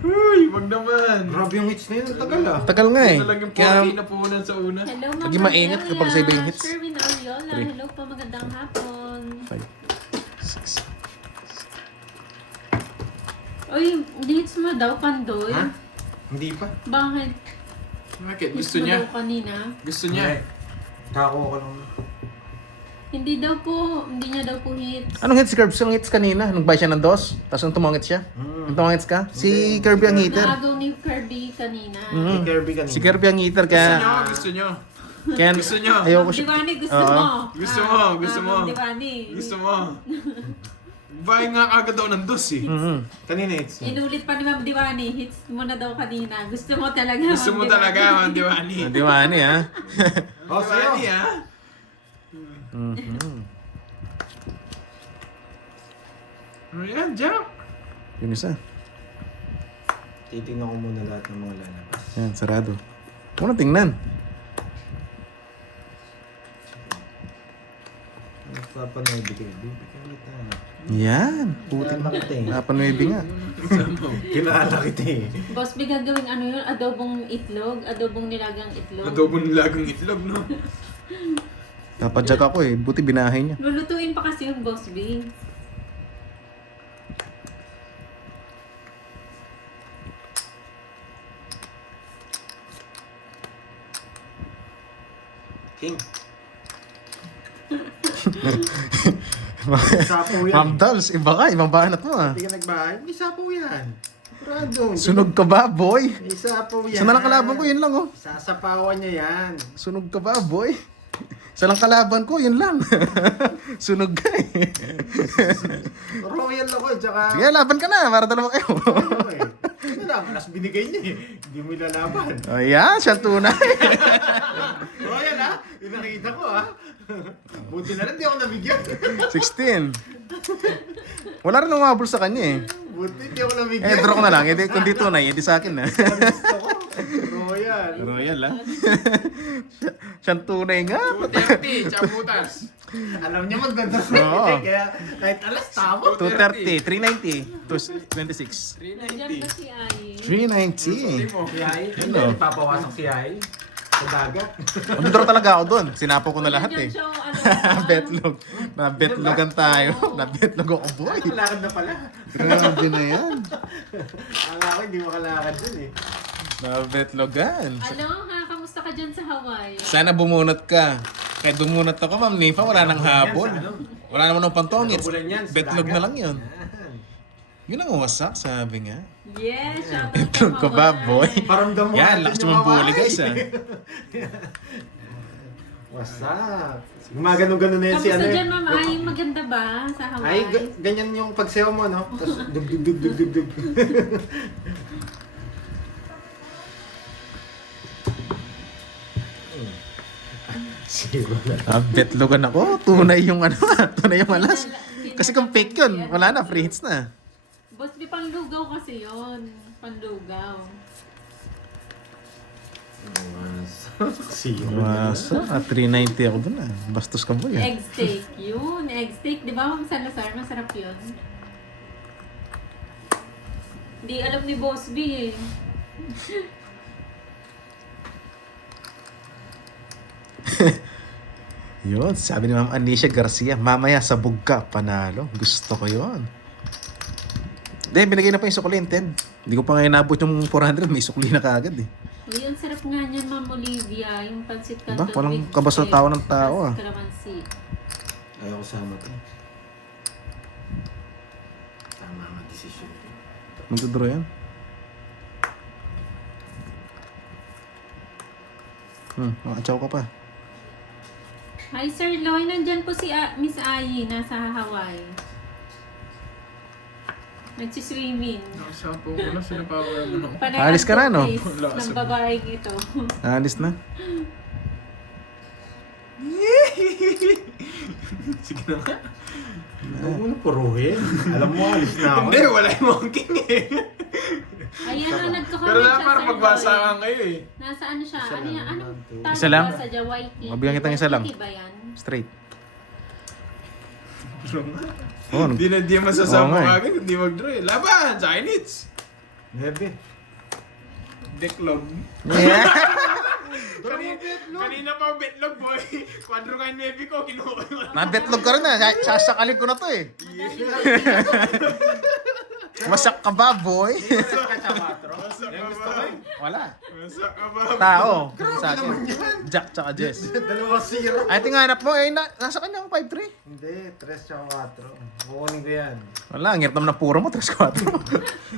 Uy, wag naman. Grabe yung hits na yun. Ang tagal ah. Tagal nga eh. Talagang Kaya, 40 na puhunan sa una. Hello, Mama Lagi maingat Delia. kapag sa iba yung hits. Sherwin Ariola. Three. Hello po, magandang hapon. 5, 6. Uy, hits mo daw, Pandoy. Ha? Hindi pa. Bakit? Bakit? Hits Gusto mo niya? daw kanina. Gusto niya. Kako ko lang. Hindi daw po, hindi niya daw po hits. Anong hits, Curbs? Anong hits kanina? Nag-buy siya ng dos? Tapos nung tumangit siya? Nung tumangit ka? Si Kirby ang hitter. Naagaw ni Kirby kanina. Kay Kirby kanina. Si Kirby ang hitter, Gusto kaya... niyo? Gusto niyo? Kaya Gusto niyo? ayoko siya. Diwani, gusto Oo. mo. Gusto mo, gusto mo. Diwani. Gusto mo? Bahay nga agad daw ng dos eh. Kanina hits. Inulit pa ni Ma'am Diwani, hits mo na daw kanina. Gusto mo talaga, Gusto mo Ma'am talaga, Ma'am Diwani. Di ba, ani, ha? Oh, sa'yo. Diwani, ha? Ano yan, Jack? Yun isa. Titingnan ko muna lahat ng mga lalabas. Yan, sarado. Huwag na tingnan. Nagpapanood kayo. Bibig ka kita. Yan. Puting Kilala kita eh. napanuebi nga. Kilala kita eh. Boss, may gagawin ano yun? Adobong itlog? Adobong nilagang itlog? Adobong lagang itlog, no? Napadyak ako eh. Buti binahay niya. Lulutuin pa kasi yung Boss B. King. Sapo yan. Ma'am Dolls, iba ka. Ibang banat mo ah. Hindi ka nagbahay. May sapo yan. Sigurado. Sunog ka ba, boy? May sapo yan. Isa na lang kalaban ko, yun lang oh. Sasapawan niya yan. Sunog ka ba, boy? Isa lang kalaban ko, yun lang. Sunog ka eh. Royal ako, tsaka... Sige, laban ka na. Para dalawa kayo. Ano eh. Ano na, malas binigay niya eh. Hindi mo ilalaban. O yan, siya tunay. Royal ha? Yung nakita ko ha? Buti na rin, di ako nabigyan. 16. Wala rin umabol sa kanya eh. Buti, di ako nabigyan. Eh, draw ko na lang. Edi, kung di tunay, edi sa akin na. Gusto ko. Royal. Royal ah. Siyang tunay nga. 230, chaputas. Alam niya magdadras Oo. kaya kahit alas tama. 230, 390, 226. Nandiyan ba si Ai? 390. mo. Si Ai, Ano? papawasok si Ai. Sa dagat. Mag-draw talaga ako doon. Sinapo ko na lahat eh. Nandiyan siya, ano, Betlog. Nabetlogan tayo. Nabetlog ako, boy. Makalakad na pala. Grabe na yan. Ang ako hindi makalakad dun eh. Nabetlogan. Ano ha? Kamusta ka dyan sa Hawaii? Sana bumunot ka. Kahit bumunot ako, Ma'am Nifa, wala nang habol. Wala naman ng pantongits. Bulan yan sa Betlog dagat. na lang yun. Yun ang wasak, sabi nga. Yes, shout out Betlog ka ba, boy? Paramdam mo Yan, natin lakas yung naman bully Hawaii. guys ah. Wasak. Gumagano-gano na yan si Kamusta ano eh. dyan, Ma'am Ai? Maganda ba sa Ay, Hawaii? ganyan yung pagsayaw mo, no? Tapos dug-dug-dug-dug-dug. Zero na. Betlogan ako. Tunay yung ano, tunay yung malas. Kasi kung fake yun, wala na, free hits na. Boss, di panlugaw kasi yon. Panlugaw. Zero. Masa, 390 ako dun ah. Bastos ka boy ah. Egg steak yun. Egg steak, di ba, Ma'am Salazar? Masarap yun. Di alam ni Boss B eh. Yun, sabi ni Ma'am Anisha Garcia, mamaya sabog ka, panalo. Gusto ko yun. Hindi, binigay na pa yung sukli, 10. Hindi ko pa nga inabot yung 400, may sukli na kaagad eh. Uy, ang sarap nga niyan, Ma'am Olivia. Yung pancit canton Diba? Walang with kabas na chicken. tao ng tao, ah. Pancit calamansi. Ayaw ko sama to. Tama ang desisyon ko. Magdodraw yan. Makatsaw ka pa. Hi, Sir Loy. Nandyan po si Miss Ai. Nasa Hawaii. Nagsiswimming. Nakasapo ko na, sinapower mo na. Panay Alis ka na, no? advice Wala, ng sabi. babaeng ito. Alis na. Sige na nga. Huwag mo na puruhin. Alam mo, alis na ako. Hindi, wala yung monkey eh. Ayan na, nagko-comment Pero siya na para sa magbasa iyo, ka ngayon eh. Nasa ano siya? Isa Ano yan? lang, Anong one, two. tawag Isa lang? ba sa Jawaiki? Mabigyan kitang isa lang. Jawaiki ba yan? Straight. Oh, Hindi na di Oo masasama nga eh. ka agad, hindi mag-draw eh. Laban! Chinese! Nebe. Decklog. yeah. Kanina pa betlog boy. Quadro kayo maybe ko, kinuha ko. Nabetlog ka rin na. Sasakalin ko na to eh. Masak ka ba, boy? Masak ka ba? Wala. Masak ka ba? Tao. Sa akin. Jack tsaka Jess. 2-0. Ay, tinganap mo eh. Nasa kanya ang 5-3. Hindi, 3-4. Kukunin ko yan. Wala, ang hirap naman na puro mo. 3-4.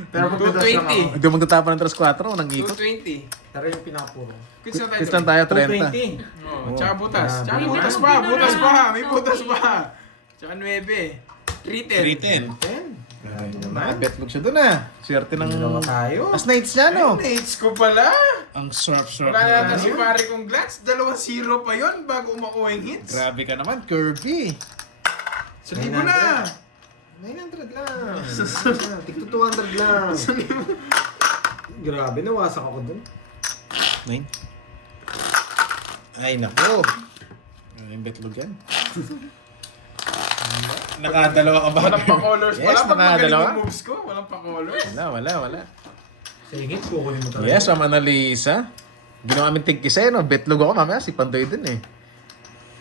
Pero magdadas lang ako. 220. Hindi mo magtatapa ng 3-4. Nang ikot. 220. Pero yung pinapuro. Quits na tayo. Kristan tayo, 30. 220. Oh, tsaka butas. Ah, Tsaka may butas mga pa. binara. Butas pa. May butas pa. Tsaka 9. 310. 10. Betlog siya doon ah. Swerte ng... Dalawa tayo. As nights niya, no? Nates ko pala. Ang sarap-sarap. Wala natin si pare kong glance. 2-0 pa yon bago umakuha yung hits. Grabe ka naman, Kirby. Sa libo na. 900 lang. Tigto 200 lang. Grabe, nawasak ako dun. 9. Ay, nako. Ang betlog yan. Nakadalawa ka ba? Walang pa-colors. Yes, Wala pag magaling nakadalawa. yung moves ko. Walang pa-colors. Wala. Sa hingit, kukunin mo talaga. Yes, Ma'am Annalisa. Ginawa kami tigkisay, no? Betlog ako mamaya, si Pandoy din eh.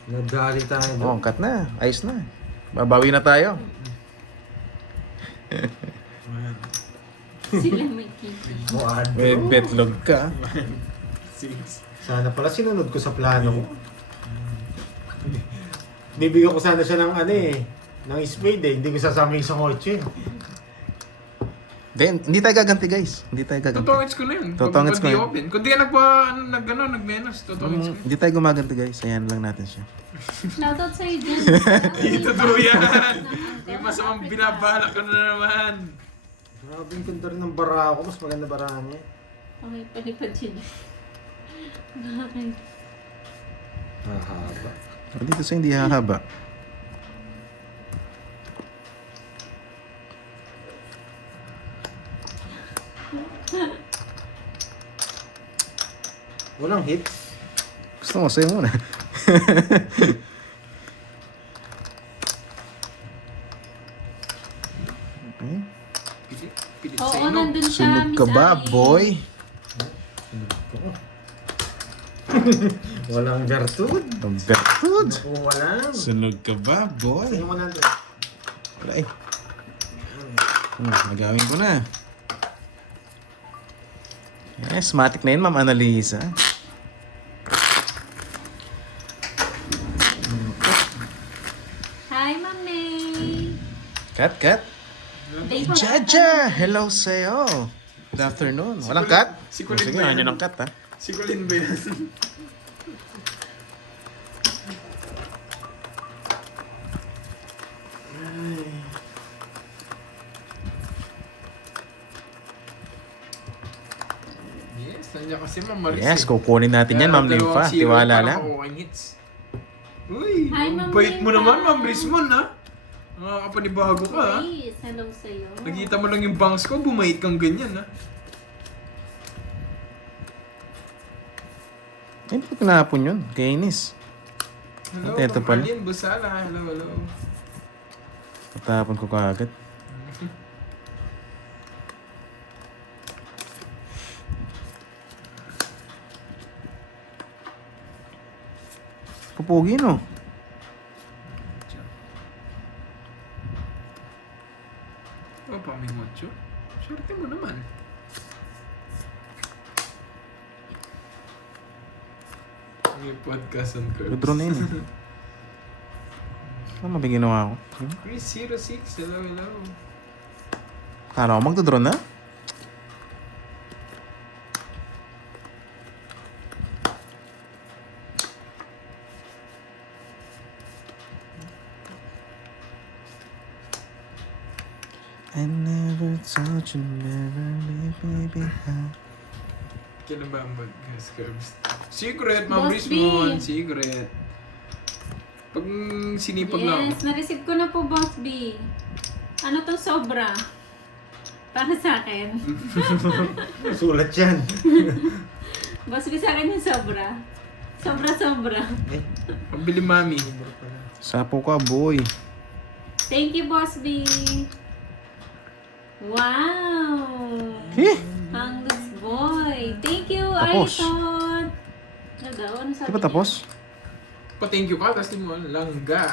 Nagdali tayo Oh, dun. cut na. Ayos na. Babawi na tayo. Sila may kita. May betlog ka. Sana pala sinunod ko sa plano ko. Bibigyan ko sana siya ng ng spade eh. Hindi ko sasama yung isang kotse. Hindi tayo gaganti, guys. Hindi tayo gaganti. Totongits ko na yun. Totongits ko Pag di yun. open. Kung di ka nagmenos, totongits ko. Hindi tayo gumaganti, guys. Ayan lang natin siya. Shoutout sa'yo dyan. Ito to yan. May masamang binabala ka na naman. Grabe yung ganda rin ng bara ko. Mas maganda barahan niya. Okay, palipad siya. Bakit? Hahaba. Dito sa hindi hahaba. Walang hits. Gusto mo, sa'yo muna. Okay. Pilit Oo, sa'yo, no? nandun siya, Sunog ka Miss ba, Ai. boy? Walang gartud. Ang bertud. Kung walang. Sunog ka ba, boy? Sa'yo 100. Wala eh. Nagawin ko na. Yes, matik na yun, Ma'am Annalisa. Hi, Ma'am May. Cut. Day pa. Jaja! Hello sa'yo. Good afternoon. Walang cut? Si Colin Sige, ba yan? ano ng cut, ha? Si Colin ba yan? Yes, nandiyan kasi Ma'am Maricel. Yes, kukunin natin yan, Ma'am Lympha. Tiwala lang. Uy, Hi, ang Ma'am bait mo Lympha. naman, Ma'am Rismon, ha? Nakakapanibago ka, ha? Please, hello sa'yo. Nakita mo lang yung bangs ko, bumait kang ganyan, ha? Ay, hindi ko tinapon yun. Kainis. Hello, Ito Ma'am pala. Arlene Busala. Hello. Natapon ko kaagad. Pupugi, no? Oh, pamimotyo. Swerte mo naman. May podcast on curves. Withdraw na yun, eh. Ano ba ginawa ko? Chris 06, hello. Kala ko magdodraw na? I never thought you never leave me behind. Kailan ba ang podcast curbs? Secret, Boss mabilis B. mo. Secret. Pag sinipag lang. Yes, na-receive ko na po, Boss B. Ano tong sobra? Para sa akin. Sulat yan. Boss B, sa akin yung sobra. Sobra-sobra. Pambili mami. Sapo ka, boy. Thank you, Boss B. Wow! Eh? Hangus boy. Thank you, Tapos. Aison. Ano daw? Ano sabi Di ba niya? tapos? Pa-thank you ka, tapos di mo langga.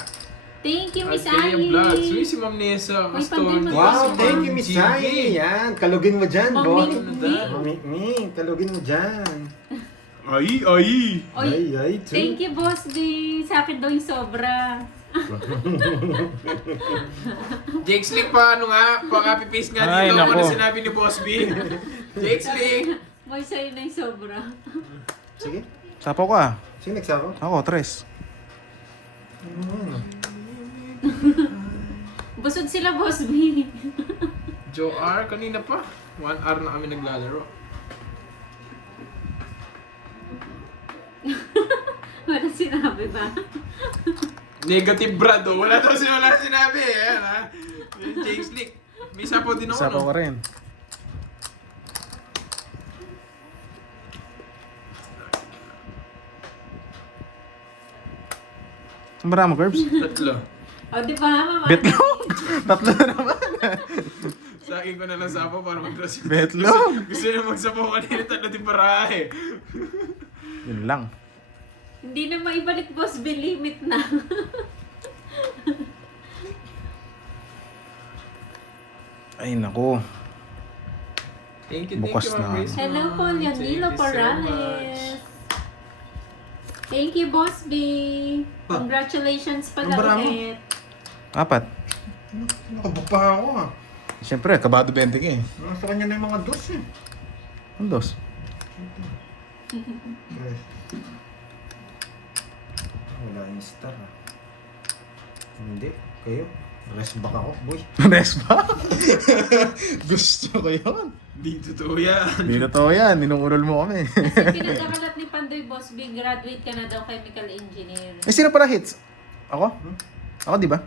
Thank you, Miss Kaya Vlogs. Uy, Ai. si Ma'am Nessa Uy, Castor. pandemig. Wow, thank you, Miss GB. Shai. Yan, kalugin mo dyan, boy. Mami. Kalugin mo dyan. Ay! Oy, Ay, too. thank you, Boss B. Sa akin daw yung sobra. Jake Slick pa, ano nga? Pa-copy-paste nga Ay, dito. nako. Ano sinabi ni Boss B? Jake Slick. Moy, sa'yo na yung sobra. Sige. Sapo ka. Sino nagsako? Ako, 3. Busog sila, Boss B. Joe R, kanina pa. 1 hour na kami naglalaro. Wala sinabi ba? Negative Brad, oh. Wala sinabi eh. Ayan, ha? Jake Slick. May sapo din ako, Sapo no? ka rin. Ang marami, Curbs. Tatlo. O, di ba, mama? Betlog! Tatlo na naman. Sa akin ko na lang sapo para mag-dress. Betlog! Gusto niya magsapo kanina, tatlo din para eh. Yun lang. Hindi na maibalik, Boss B. Limit na. Ay, naku. Thank you, Bukas thank you, na. Ma'am Grace. Hello po, Thank Leonilo you so Porales. much. Thank you, Boss B. Congratulations pa Ang baramo. ulit. 4. Nakabuk pa ako ah. Siyempre, kabado 20 ka eh. Nasa kanya na yung mga dos eh. Ang 2. Yes. Wala yung star ah. Hindi. Kayo. Rest back ako, boy. Rest ba? Gusto ko yun. Di totoo yan. Hindi na to yan. Ninungurol mo kami. Kasi pinagkakalat ni Pandoy, Boss B, graduate ka na daw chemical engineer. Eh, sino para hits? Ako? Ako, di ba?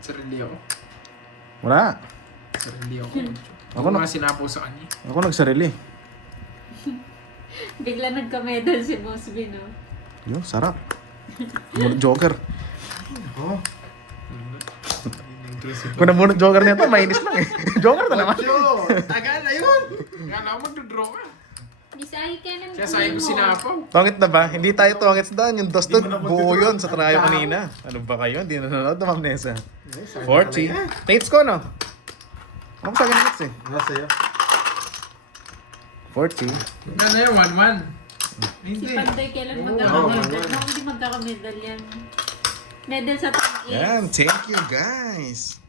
Sarili ako. Wala. Sarili ako. Ako Ako na- mga sinapo sa kanya. Ako nagsarili. Bigla nagka-medal si Boss B, no? Yun, sarap. Munod Joker. Oh. Kung namunod Joker nito, mainis lang eh. Joker na naman. Ocho! Tagal na yun! Kala ko magdodraw ka. Miss Ai, kailan Kaya sa'yo ko sinapaw. Tongit na ba? Hindi tayo tongits doon. Yung dostog, Hindi mo na buo magdudro. yun sa tryo kanina. Ano ba kayo? Hindi nanonood na Ma'am Nessa. Ay, sayang 40. talaga. Tates ko, no? Ako sa akin hits eh. Ano sa'yo? 40. Ano yun? 1-1. Si Hindi. Pandoy, kailan Oo, magkaka-medal? oo. No, hindi magkaka-medal yan. Medal sa tag-is. Yan. Thank you, guys.